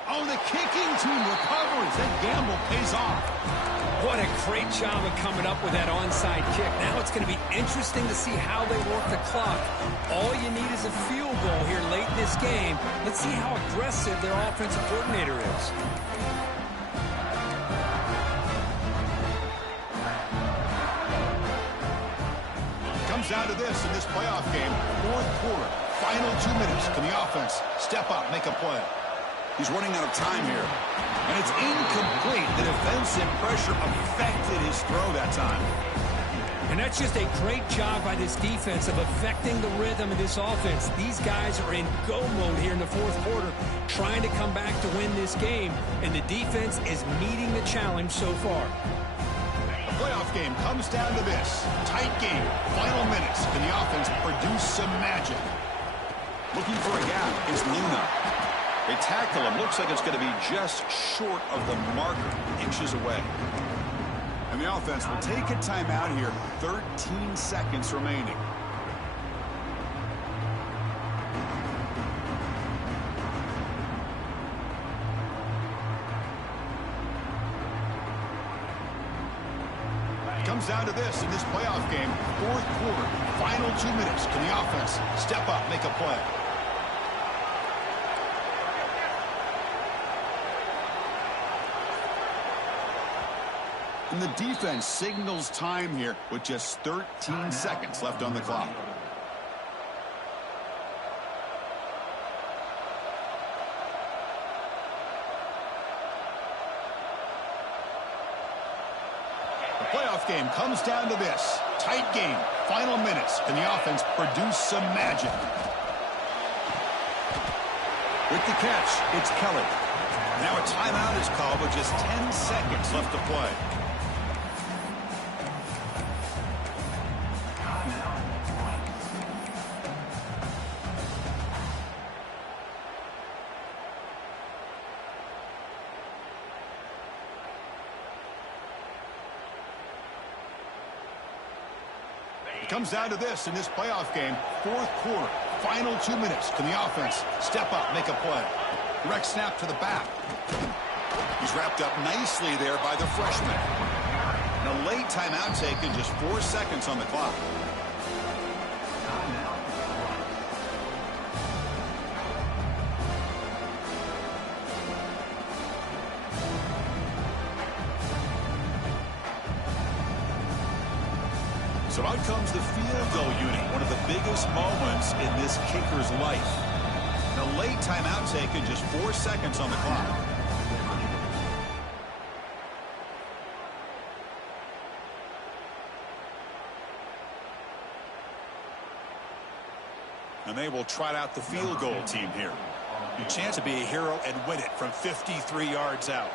Oh, the kicking team recovers. That gamble pays off. What a great job of coming up with that onside kick. Now it's going to be interesting to see how they work the clock. All you need is a field goal here late in this game. Let's see how aggressive their offensive coordinator is. Comes down to this in this playoff game. Fourth quarter, final 2 minutes. Can the offense step up, make a play? He's running out of time here. And it's incomplete. The defensive pressure affected his throw that time. And that's just a great job by this defense of affecting the rhythm of this offense. These guys are in go mode here in the fourth quarter, trying to come back to win this game. And the defense is meeting the challenge so far. The playoff game comes down to this. Tight game, final minutes. Can the offense produce some magic? Looking for a gap is Luna. They tackle him. Looks like it's going to be just short of the marker, inches away. And the offense will take a timeout here. 13 seconds remaining. Comes down to this in this playoff game. Fourth quarter, final 2 minutes. Can the offense step up, make a play? And the defense signals time here with just 13 seconds left on the clock. The playoff game comes down to this. Tight game, final minutes. Can the offense produce some magic? With the catch, it's Kelly. Now a timeout is called with just 10 seconds left to play. It comes down to this in this playoff game. Fourth quarter, final 2 minutes. Can the offense step up, make a play? Direct snap to the back. He's wrapped up nicely there by the freshman. And a late timeout taken, just 4 seconds on the clock. So out comes the field goal unit, one of the biggest moments in this kicker's life. A late timeout taken, just 4 seconds on the clock. And they will trot out the field goal team here. A chance to be a hero and win it from 53 yards out.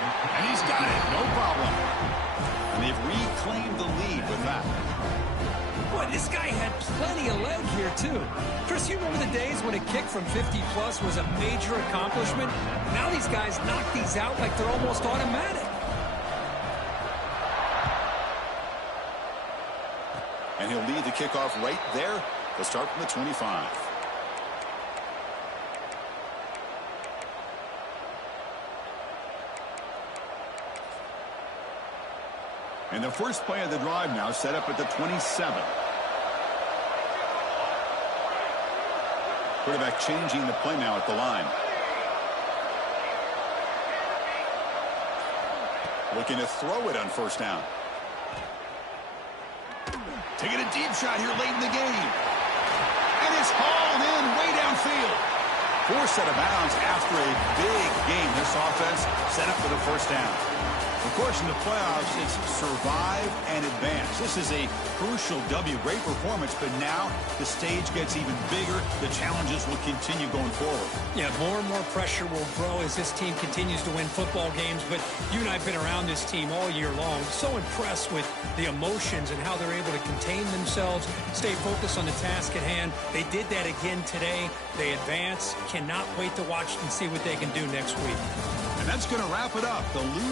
And he's got it, no problem. And they've reclaimed the lead with that. Boy, this guy had plenty of leg here, too. Chris, you remember the days when a kick from 50-plus was a major accomplishment? Now these guys knock these out like they're almost automatic. And he'll lead the kickoff right there. They'll start from the 25. And the first play of the drive now set up at the 27. Quarterback changing the play now at the line. Looking to throw it on first down. Taking a deep shot here late in the game. And it's hauled in way downfield. Forced out of bounds after a big game. This offense set up for the first down. Of course, in the playoffs, it's survive and advance. This is a crucial W. Great performance, but now the stage gets even bigger. The challenges will continue going forward. Yeah, more and more pressure will grow as this team continues to win football games. But you and I have been around this team all year long. So impressed with the emotions and how they're able to contain themselves, stay focused on the task at hand. They did that again today. They advance. Cannot wait to watch and see what they can do next week. And that's going to wrap it up. The loser